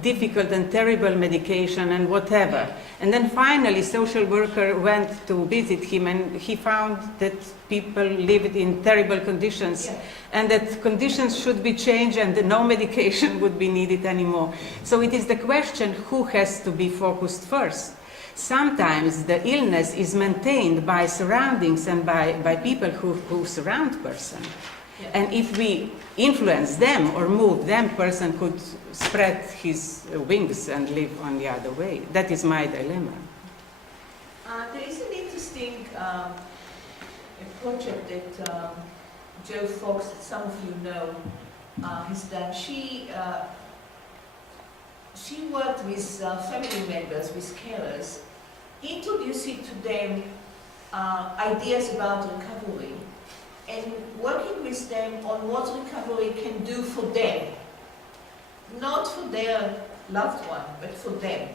difficult and terrible medication and whatever. And then finally, social worker went to visit him, and he found that people lived in terrible conditions, Yeah. and that conditions should be changed and no medication would be needed anymore. So it is the question who has to be focused first. Sometimes the illness is maintained by surroundings and by people who surround person. Yeah. And if we influence them or move them, person could spread his wings and live on the other way. That is my dilemma. There is an interesting a project that Jo Fox, that some of you know, has done. She worked with family members, with carers, introducing to them ideas about recovery, and working with them on what recovery can do for them. Not for their loved one, but for them.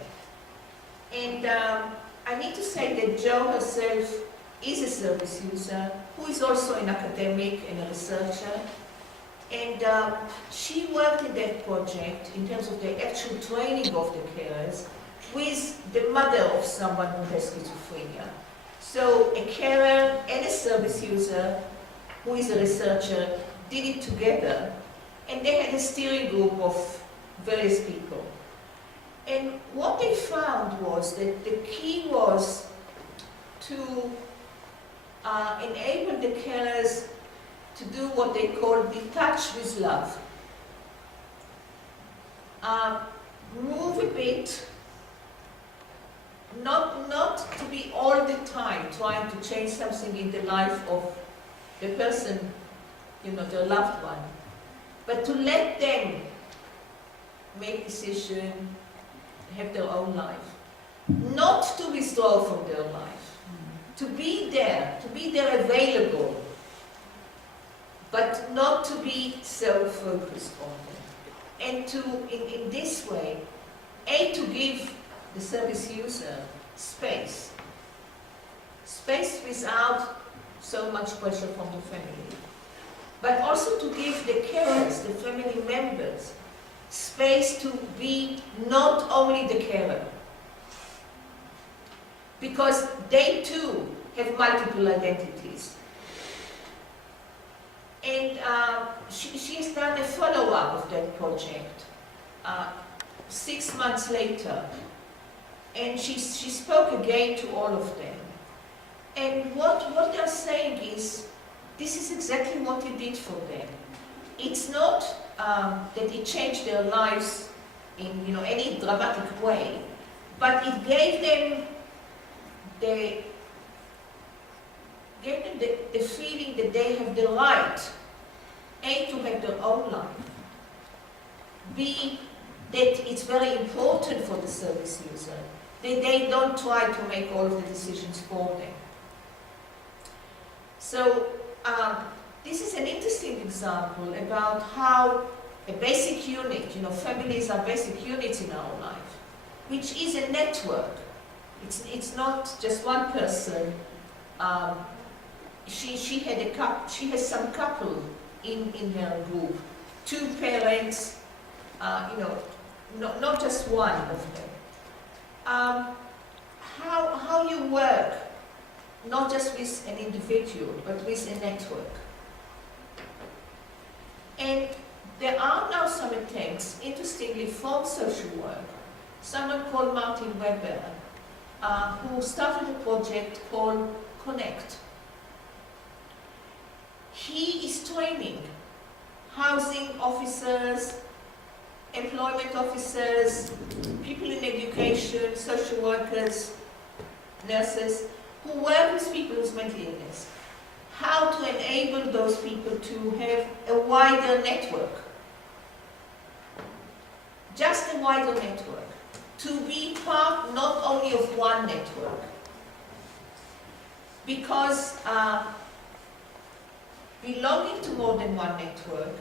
And I need to say that Jo herself is a service user, who is also an academic and a researcher. And she worked in that project in terms of the actual training of the carers with the mother of someone who has schizophrenia. So a carer and a service user who is a researcher did it together, and they had a steering group of various people. And what they found was that the key was to enable the carers to do what they call detach with love. Move a bit, not to be all the time trying to change something in the life of the person, their loved one, but to let them make decision, have their own life, not to withdraw from their life, to be there available, but not to be so focused on them, and to, in this way, to give the service user space without so much pressure from the family, but also to give the carers, the family members, space to be not only the carer, because they too have multiple identities. And she has done a follow-up of that project 6 months later, and she spoke again to all of them. And what they're saying is, this is exactly what it did for them. It's not that it changed their lives in any dramatic way, but it gave them the feeling that they have the right, A, to have their own life, B, that it's very important for the service user, that they don't try to make all of the decisions for them. So this is an interesting example about how a basic unit. You know, families are basic units in our life, which is a network. It's not just one person. She has some couple in her group, 2 parents, you know, not just one of them. How you work, not just with an individual, but with a network. And there are now some attempts, interestingly, from social work. Someone called Martin Weber, who started a project called Connect. He is training housing officers, employment officers, people in education, social workers, nurses, who work with people with mental illness, how to enable those people to have a wider network. Just a wider network. To be part not only of one network. Because belonging to more than one network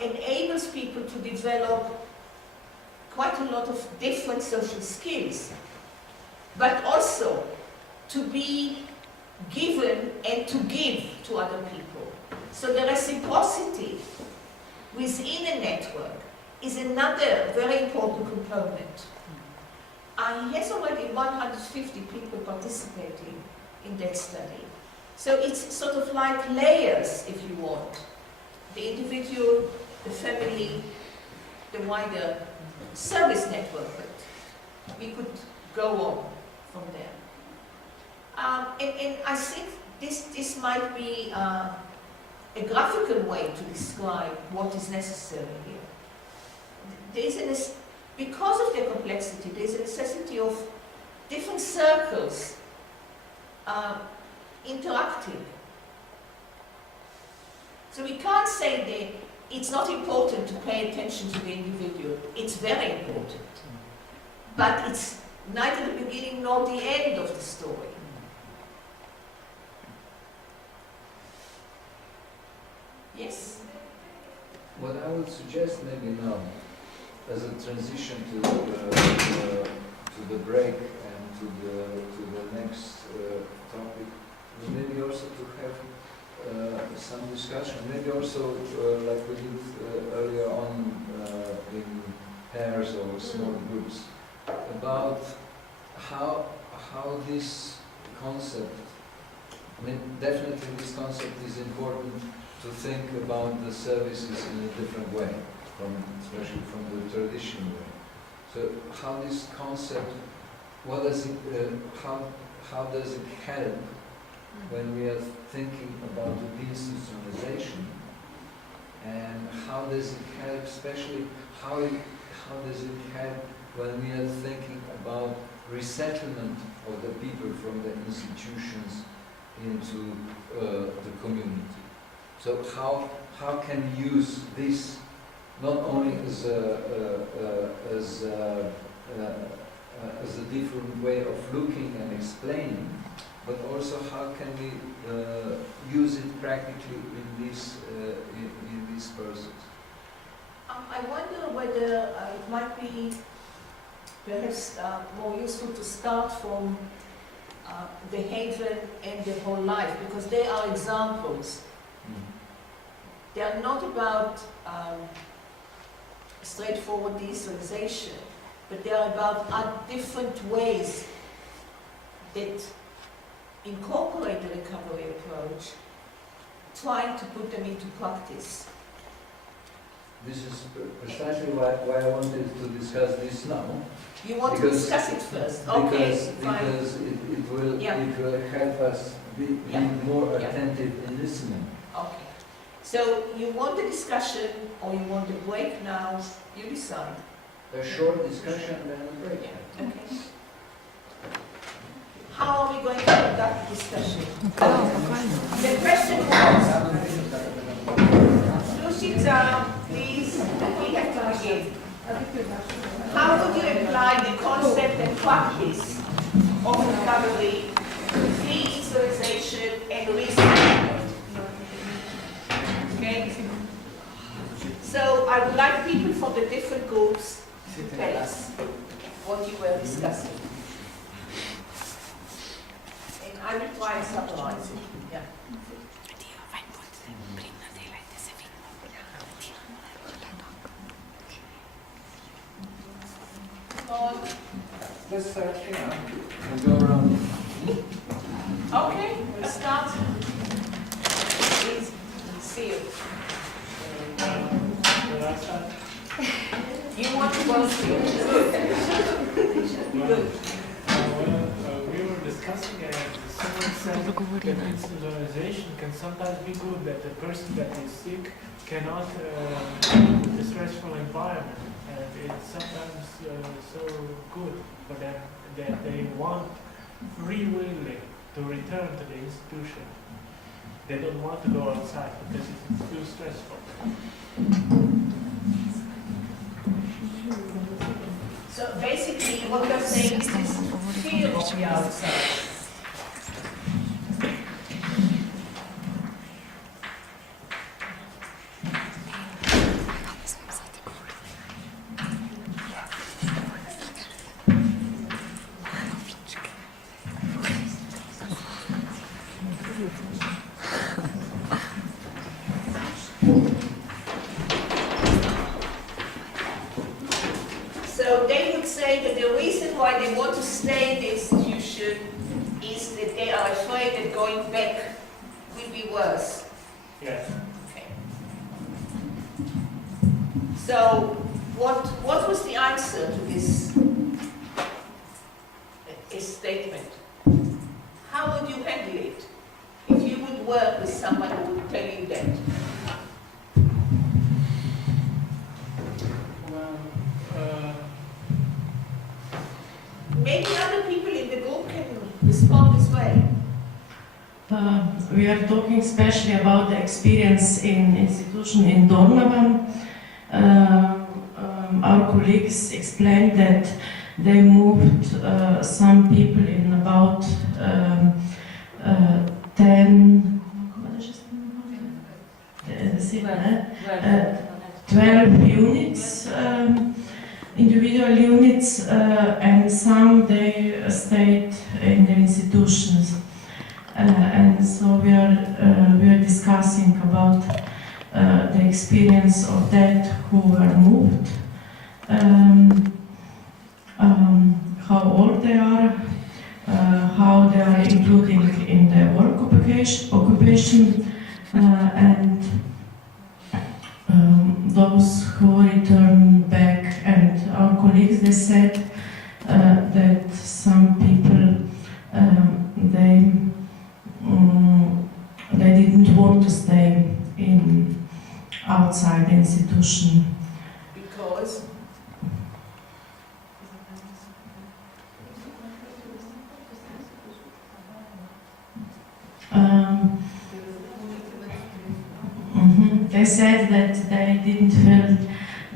enables people to develop quite a lot of different social skills, but also to be given and to give to other people. So the reciprocity within a network is another very important component. He has already 150 people participating in that study. So it's sort of like layers, if you want. The individual, the family, the wider service network. But we could go on from there. And I think this might be a graphical way to describe what is necessary here. Because of the complexity, there is a necessity of different circles interacting. So we can't say that it's not important to pay attention to the individual. It's very important. But it's neither the beginning nor the end of the story. Yes? What I would suggest maybe now, as a transition to the break and to the next topic, maybe also to have some discussion, maybe also like we did earlier on in pairs or small groups, about how this concept, I mean, definitely this concept is important to think about the services in a different way, especially from the traditional way. So how this concept, what does it, how does it help when we are thinking about the deinstitutionalization, and how does it help, especially how does it help when we are thinking about resettlement of the people from the institutions into the community. So how can we use this not only as a different way of looking and explaining, but also how can we use it practically in these persons? I wonder whether it might be perhaps more useful to start from the haven and the whole life, because they are examples. They are not about straightforward deinstitutionalization, but they are about different ways that incorporate the recovery approach, trying to put them into practice. This is precisely why I wanted to discuss this now. You want to discuss it first? Okay, fine. Because it will help us be more attentive in listening. Okay. So you want the discussion or you want a break now? You decide. A short discussion and then a break. Okay. How are we going to conduct the discussion? The question was, do sit down, please, we have to begin. How would you apply the concept and practice of recovery, deinstitutionalization, and risk management? Okay? I require summarizing. Yeah. On. Let's start here and go around. Okay, let's start. Please see you. You want to go see it? Good. We were discussing and someone said that institutionalization can sometimes be good, that the person that is sick cannot a stressful environment, and it's sometimes so good for them that they want free willing to return to the institution. They don't want to go outside because it's too stressful. So basically, what you're saying is this fear of the outside. So they would say that the reason why they want to stay in the institution is that they are afraid that going back will be worse. Yes. Okay. So what was the answer to this statement? How would you handle it if you would work with someone who would tell you that? Maybe other people in the group can respond as well. We are talking especially about the experience in institution in Dornavan. Our colleagues explained that they moved some people in about 12 units, individual units, and some they stayed in the institutions. And so we are discussing about the experience of that who were moved, how old they are, how they are including in the work occupation, and those who return back. And our colleagues, they said that some people they didn't want to stay in outside the institution. Because? They said that they didn't feel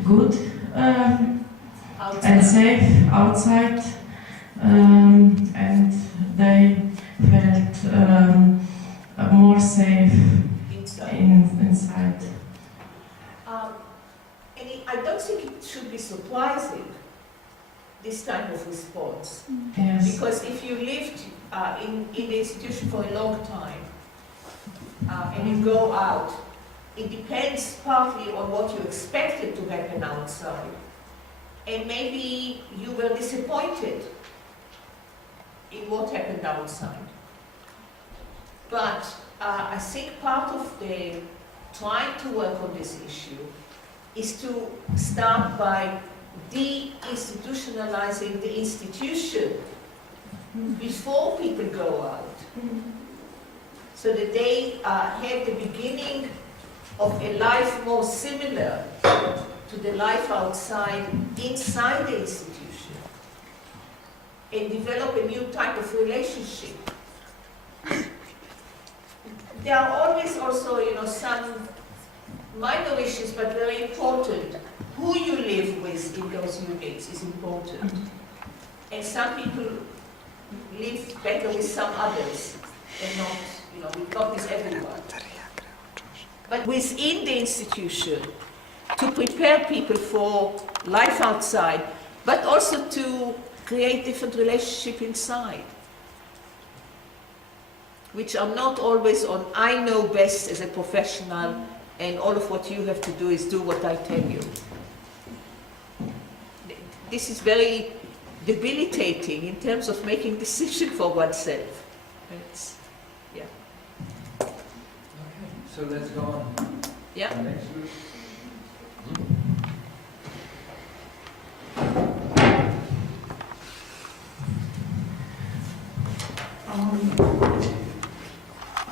good and safe outside, and they felt more safe inside. I don't think it should be surprising, this type of response. Yes. Because if you lived in the institution for a long time and you go out, it depends partly on what you expected to happen outside. And maybe you were disappointed in what happened outside. But I think part of the trying to work on this issue is to start by deinstitutionalizing the institution before people go out, so that they have the beginning of a life more similar to the life outside, inside the institution, and develop a new type of relationship. There are always also, some minor issues, but very important. Who you live with in those units is important. And some people live better with some others, and not, not with everyone. But within the institution, to prepare people for life outside, but also to create different relationships inside. which are not always on I know best as a professional, and all of what you have to do is do what I tell you. This is very debilitating in terms of making decision for oneself. It's, yeah. Okay, so let's go on. Yeah. Next group.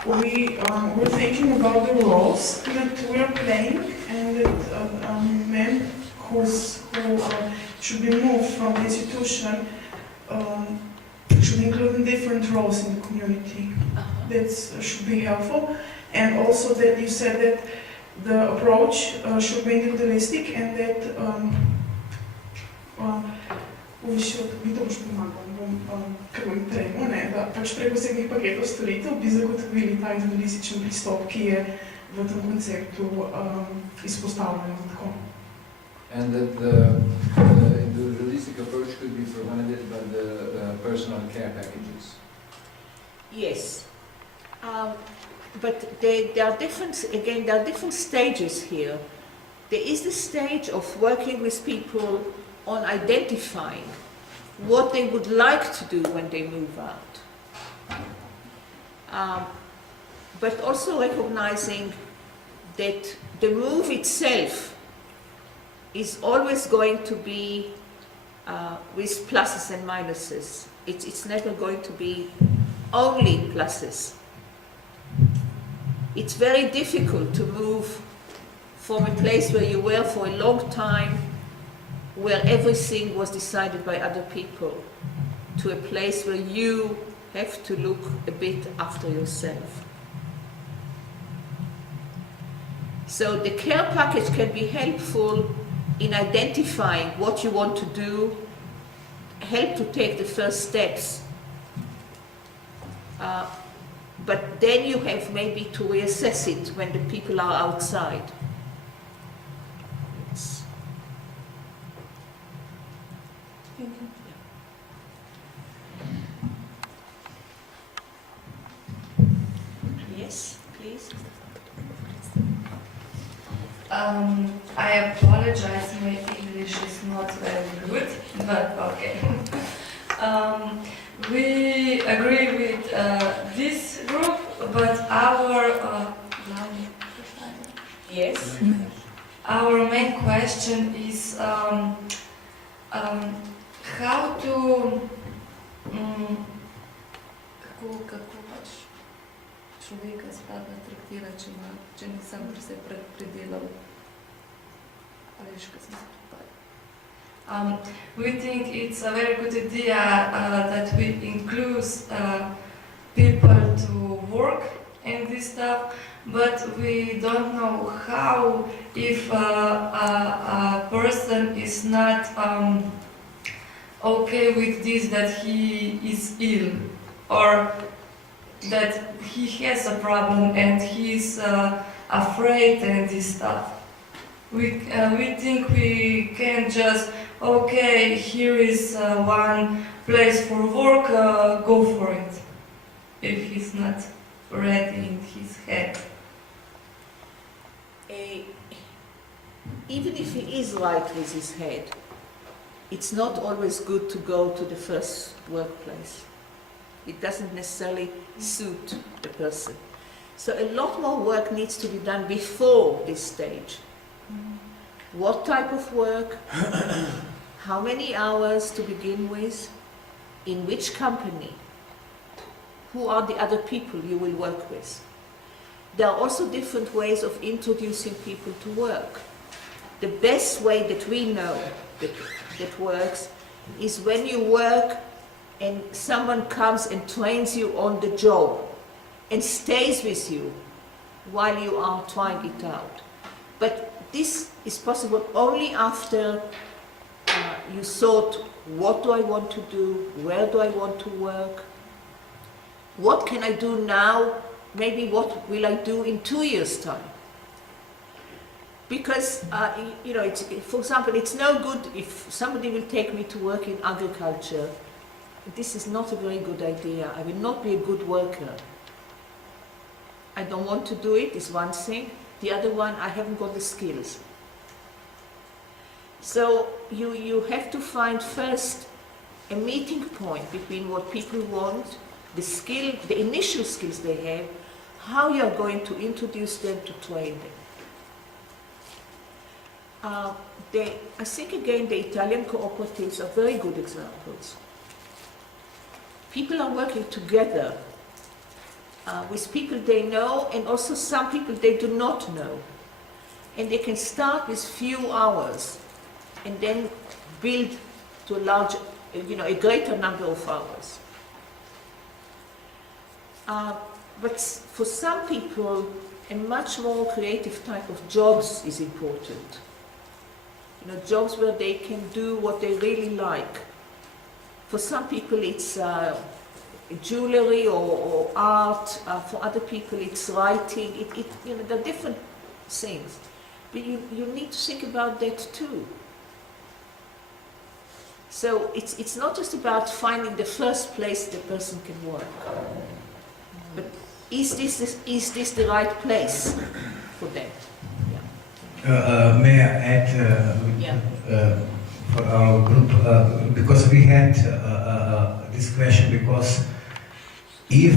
We're thinking about the roles that we're playing, and that men who should be moved from the institution should include different roles in the community. That should be helpful, and also that you said that the approach should be individualistic, and that we should be kako jim tremo, da pač preko vseh paketov storitev bi zagotovili ta individualističen pristop, ki je v tem konceptu izpostavljen. Tako. And that the individualistic approach could be provided by the personal care packages. Yes. But there are different stages here. There is the stage of working with people on identifying what they would like to do when they move out. But also recognizing that the move itself is always going to be with pluses and minuses. It's never going to be only pluses. It's very difficult to move from a place where you were for a long time, where everything was decided by other people, to a place where you have to look a bit after yourself. So the care package can be helpful in identifying what you want to do, help to take the first steps. But then you have maybe to reassess it when the people are outside. Yes, please. I apologize, my English is not very good, but okay. We agree with this group, but Yes. our main question is how to kako pač človeka spadna traktira, če ni sam pri se predelal. We think it's a very good idea that we include people to work in this stuff, but we don't know how if a person is not okay with this, that he is ill or that he has a problem and he's afraid and this stuff. We think we can just, okay, here is one place for work, go for it, if he's not ready in his head. Even if he is right with his head, it's not always good to go to the first workplace. It doesn't necessarily suit the person. So a lot more work needs to be done before this stage. What type of work, how many hours to begin with, in which company, who are the other people you will work with. There are also different ways of introducing people to work. The best way that we know that works is when you work and someone comes and trains you on the job and stays with you while you are trying it out. But this is possible only after you thought, what do I want to do? Where do I want to work? What can I do now? Maybe what will I do in 2 years' time? Because, for example, it's no good if somebody will take me to work in agriculture. This is not a very good idea. I will not be a good worker. I don't want to do it is one thing. The other one, I haven't got the skills. So you have to find first a meeting point between what people want, the initial skills they have, how you're going to introduce them to train them. I think again the Italian cooperatives are very good examples. People are working together with people they know and also some people they do not know. And they can start with few hours and then build to a large, a greater number of hours. But for some people, a much more creative type of jobs is important. Jobs where they can do what they really like. For some people it's jewelry or art. For other people it's writing. There are different things. But you need to think about that too. So it's not just about finding the first place the person can work. But is this the right place for them? May I add for our group, because we had this question, because if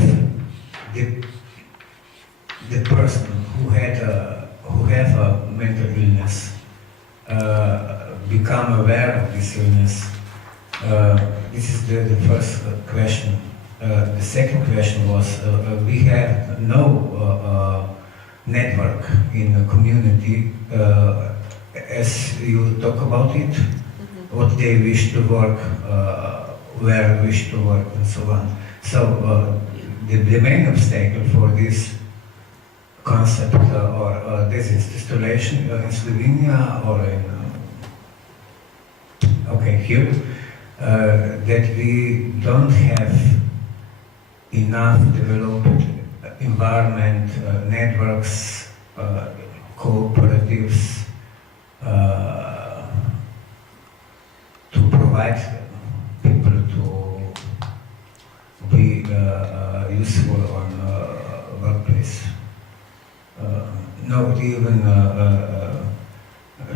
the person who have a mental illness become aware of this illness, this is the first question. The second question was, we have no network in the community, as you talk about it, what they wish to work, where they wish to work, and so on. So the main obstacle for this concept or this installation in Slovenia or in here, that we don't have enough developed environment, networks, cooperatives to provide people to be useful on workplace. Not even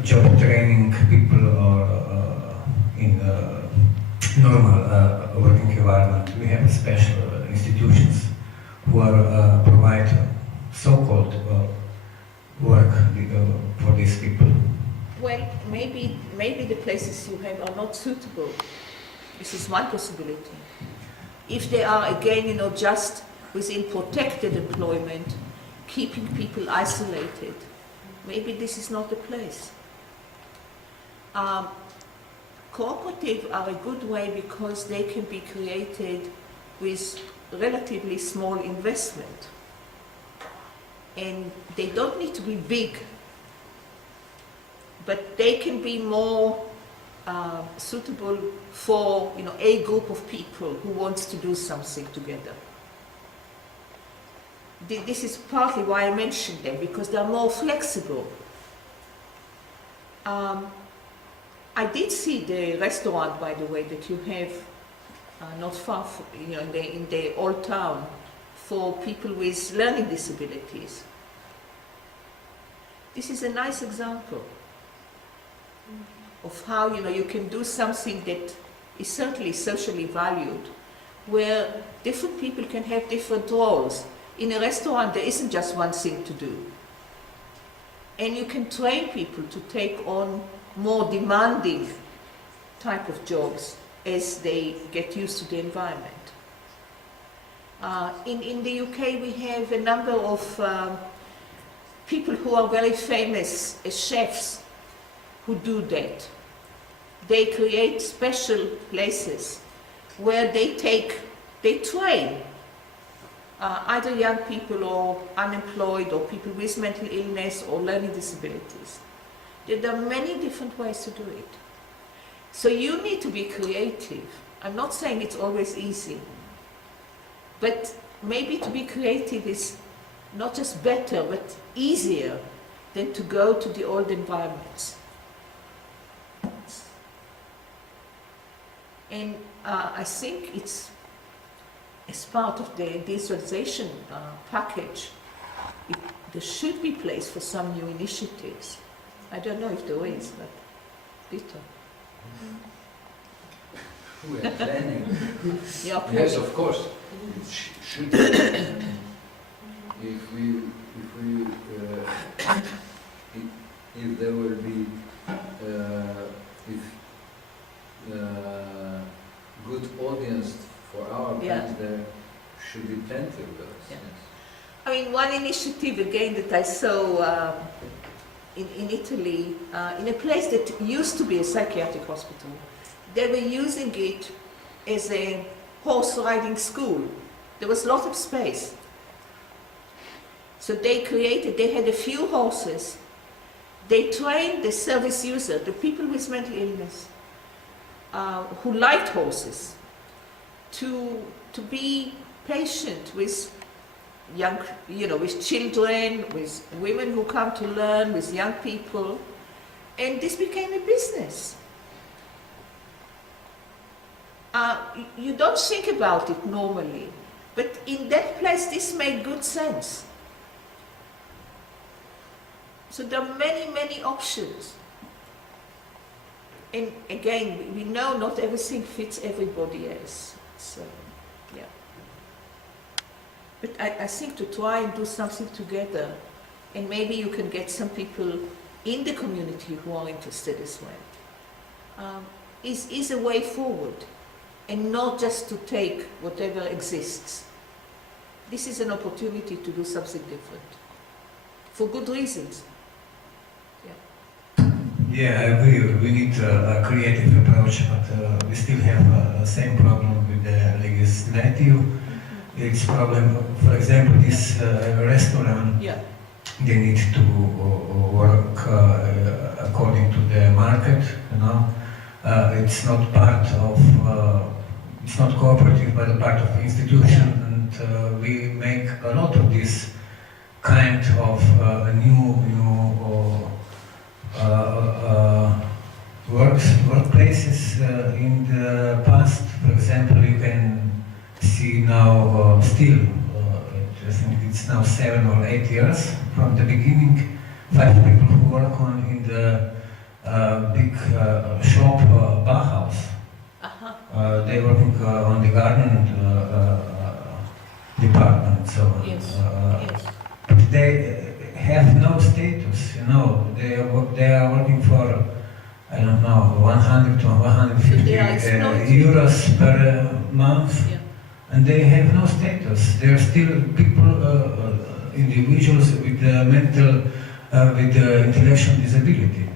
job training people or in normal working environment. We have special institutions who are provide so-called work for these people. Well, maybe the places you have are not suitable. This is one possibility. If they are again, just within protected employment, keeping people isolated, maybe this is not the place. Cooperatives are a good way because they can be created with relatively small investment. And they don't need to be big, but they can be more suitable for a group of people who wants to do something together. This is partly why I mentioned them, because they're more flexible. I did see the restaurant, by the way, that you have not far from, in the old town for people with learning disabilities. This is a nice example of how you can do something that is certainly socially valued, where different people can have different roles. In a restaurant, there isn't just one thing to do. And you can train people to take on more demanding type of jobs as they get used to the environment. In the UK, we have a number of people who are very famous as chefs who do that. They create special places where they train either young people or unemployed or people with mental illness or learning disabilities. There are many different ways to do it. So you need to be creative. I'm not saying it's always easy, but maybe to be creative is not just better, but easier than to go to the old environments. And I think it's as part of the decentralization package, there should be place for some new initiatives. I don't know if there is, but Peter. We are planning. Yeah, Yes, of course. It should be. If there will be good audience for our plans, there should be plenty of those. Yeah. Yes. I mean, one initiative again that I saw in Italy, in a place that used to be a psychiatric hospital, they were using it as a horse riding school. There was a lot of space. So they had a few horses. They trained the service user, the people with mental illness, who liked horses, to be patient with young, with children, with women who come to learn, with young people, and this became a business. You don't think about it normally, but in that place this made good sense. So there are many, many options. And again, we know not everything fits everybody else. So, yeah. But I think to try and do something together, and maybe you can get some people in the community who are interested as well, is a way forward, and not just to take whatever exists. This is an opportunity to do something different, for good reasons. Yeah, I agree. We need a creative approach, but we still have the same problem with the legislative. It's problem, for example, this restaurant, they need to work according to the market, it's not part of, it's not cooperative, but a part of the institution, and we make a lot of this kind of new workplaces in the past. For example, you can see now still, I think it's now 7 or 8 years from the beginning, 5 people who work on in the big shop Bauhaus. They working on the garden department, so but they have no status, they are working for, I don't know, 100 to 150 euros per month, and they have no status. They are still people, individuals with mental, with intellectual disability.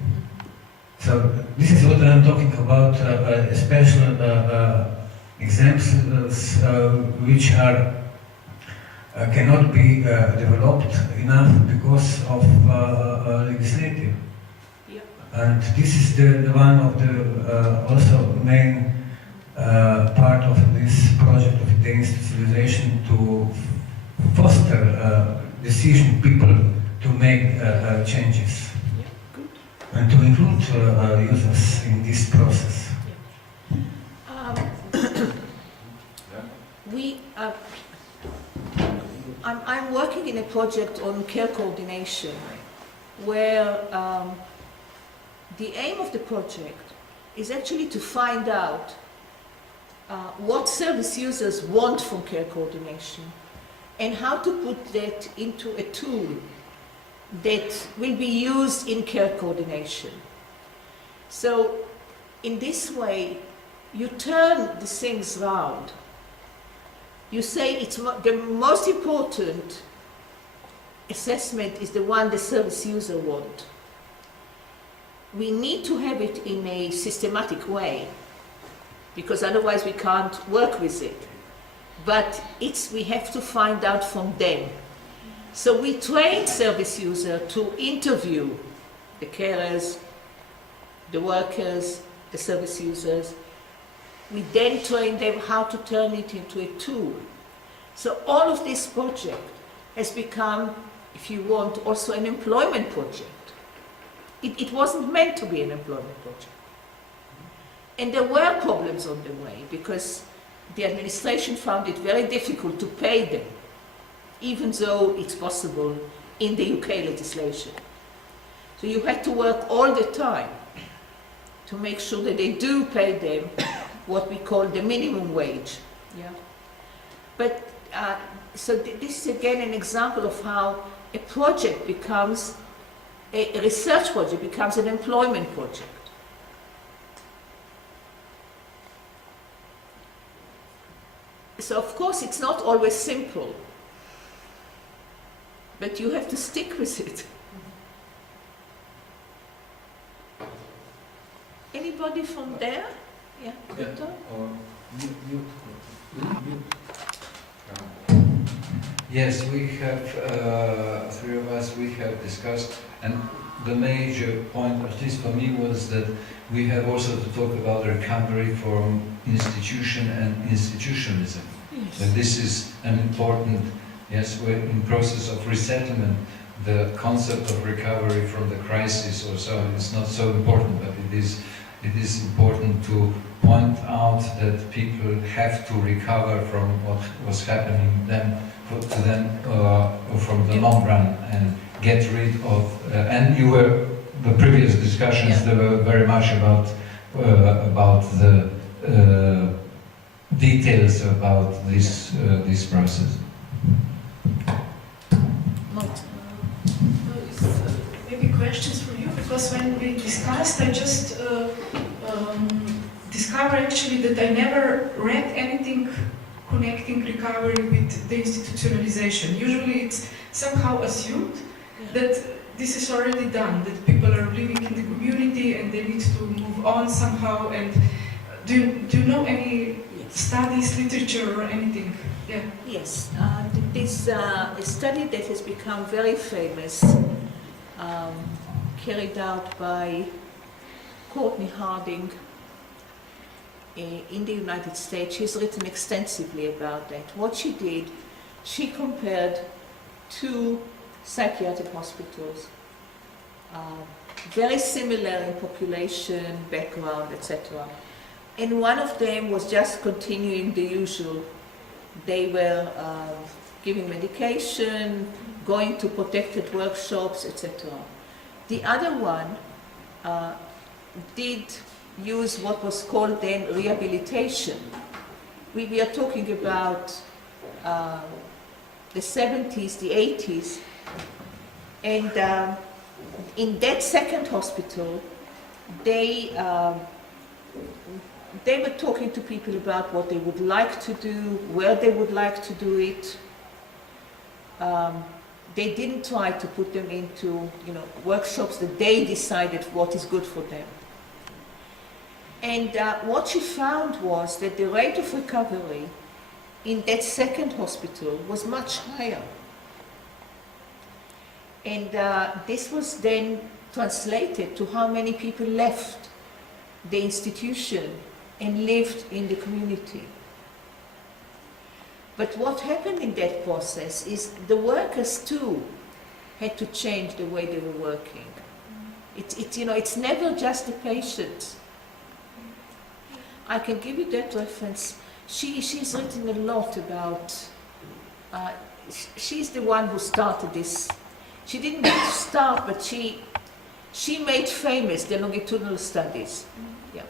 So this is what I'm talking about, special examples which are cannot be developed enough because of legislative. And this is the one of the also main part of this project of deinstitutionalization, to foster decision people to make changes and to include users in this process. I'm working in a project on care coordination, where the aim of the project is actually to find out what service users want from care coordination, and how to put that into a tool that will be used in care coordination. So in this way, you turn the things round. You say it's the most important assessment is the one the service user wants. We need to have it in a systematic way, because otherwise we can't work with it. But we have to find out from them. So we train service user to interview the carers, the workers, the service users. We then train them how to turn it into a tool. So all of this project has become, if you want, also an employment project. It wasn't meant to be an employment project. And there were problems on the way, because the administration found it very difficult to pay them. even though it's possible in the UK legislation. So you had to work all the time to make sure that they do pay them what we call the minimum wage. Yeah. But this is again an example of how a project becomes, a research project becomes an employment project. So of course it's not always simple, but you have to stick with it. Anybody from there? Yeah, Victor? Or yes, we have, three of us, we have discussed, and the major point, at least for me, was that we have also to talk about recovery from institution and institutionalism. Yes. And this is an important, yes, we're in process of resettlement. The concept of recovery from the crisis or so is not so important, but it is important to point out that people have to recover from what was happening to them from the long run and get rid of. And the previous discussions, they were very much about the details about this process. Maybe questions for you, because when we discussed, I just discovered actually that I never read anything connecting recovery with the institutionalization. Usually it's somehow assumed that this is already done, that people are living in the community and they need to move on somehow. And do you know any studies, literature or anything? Yeah. Yes, this a study that has become very famous, carried out by Courtney Harding in the United States. She's written extensively about that. What she did, she compared two psychiatric hospitals, very similar in population, background, etc. And one of them was just continuing the usual. They were giving medication, going to protected workshops, etc. The other one did use what was called then rehabilitation. We are talking about the 70s, the 80s, and in that second hospital, they were talking to people about what they would like to do, where they would like to do it. They didn't try to put them into, workshops that they decided what is good for them. And what she found was that the rate of recovery in that second hospital was much higher. And this was then translated to how many people left the institution and lived in the community. But what happened in that process is the workers too had to change the way they were working. It's never just the patient. I can give you that reference. She's written a lot about, she's the one who started this. She didn't start, but she made famous the longitudinal studies. Yeah.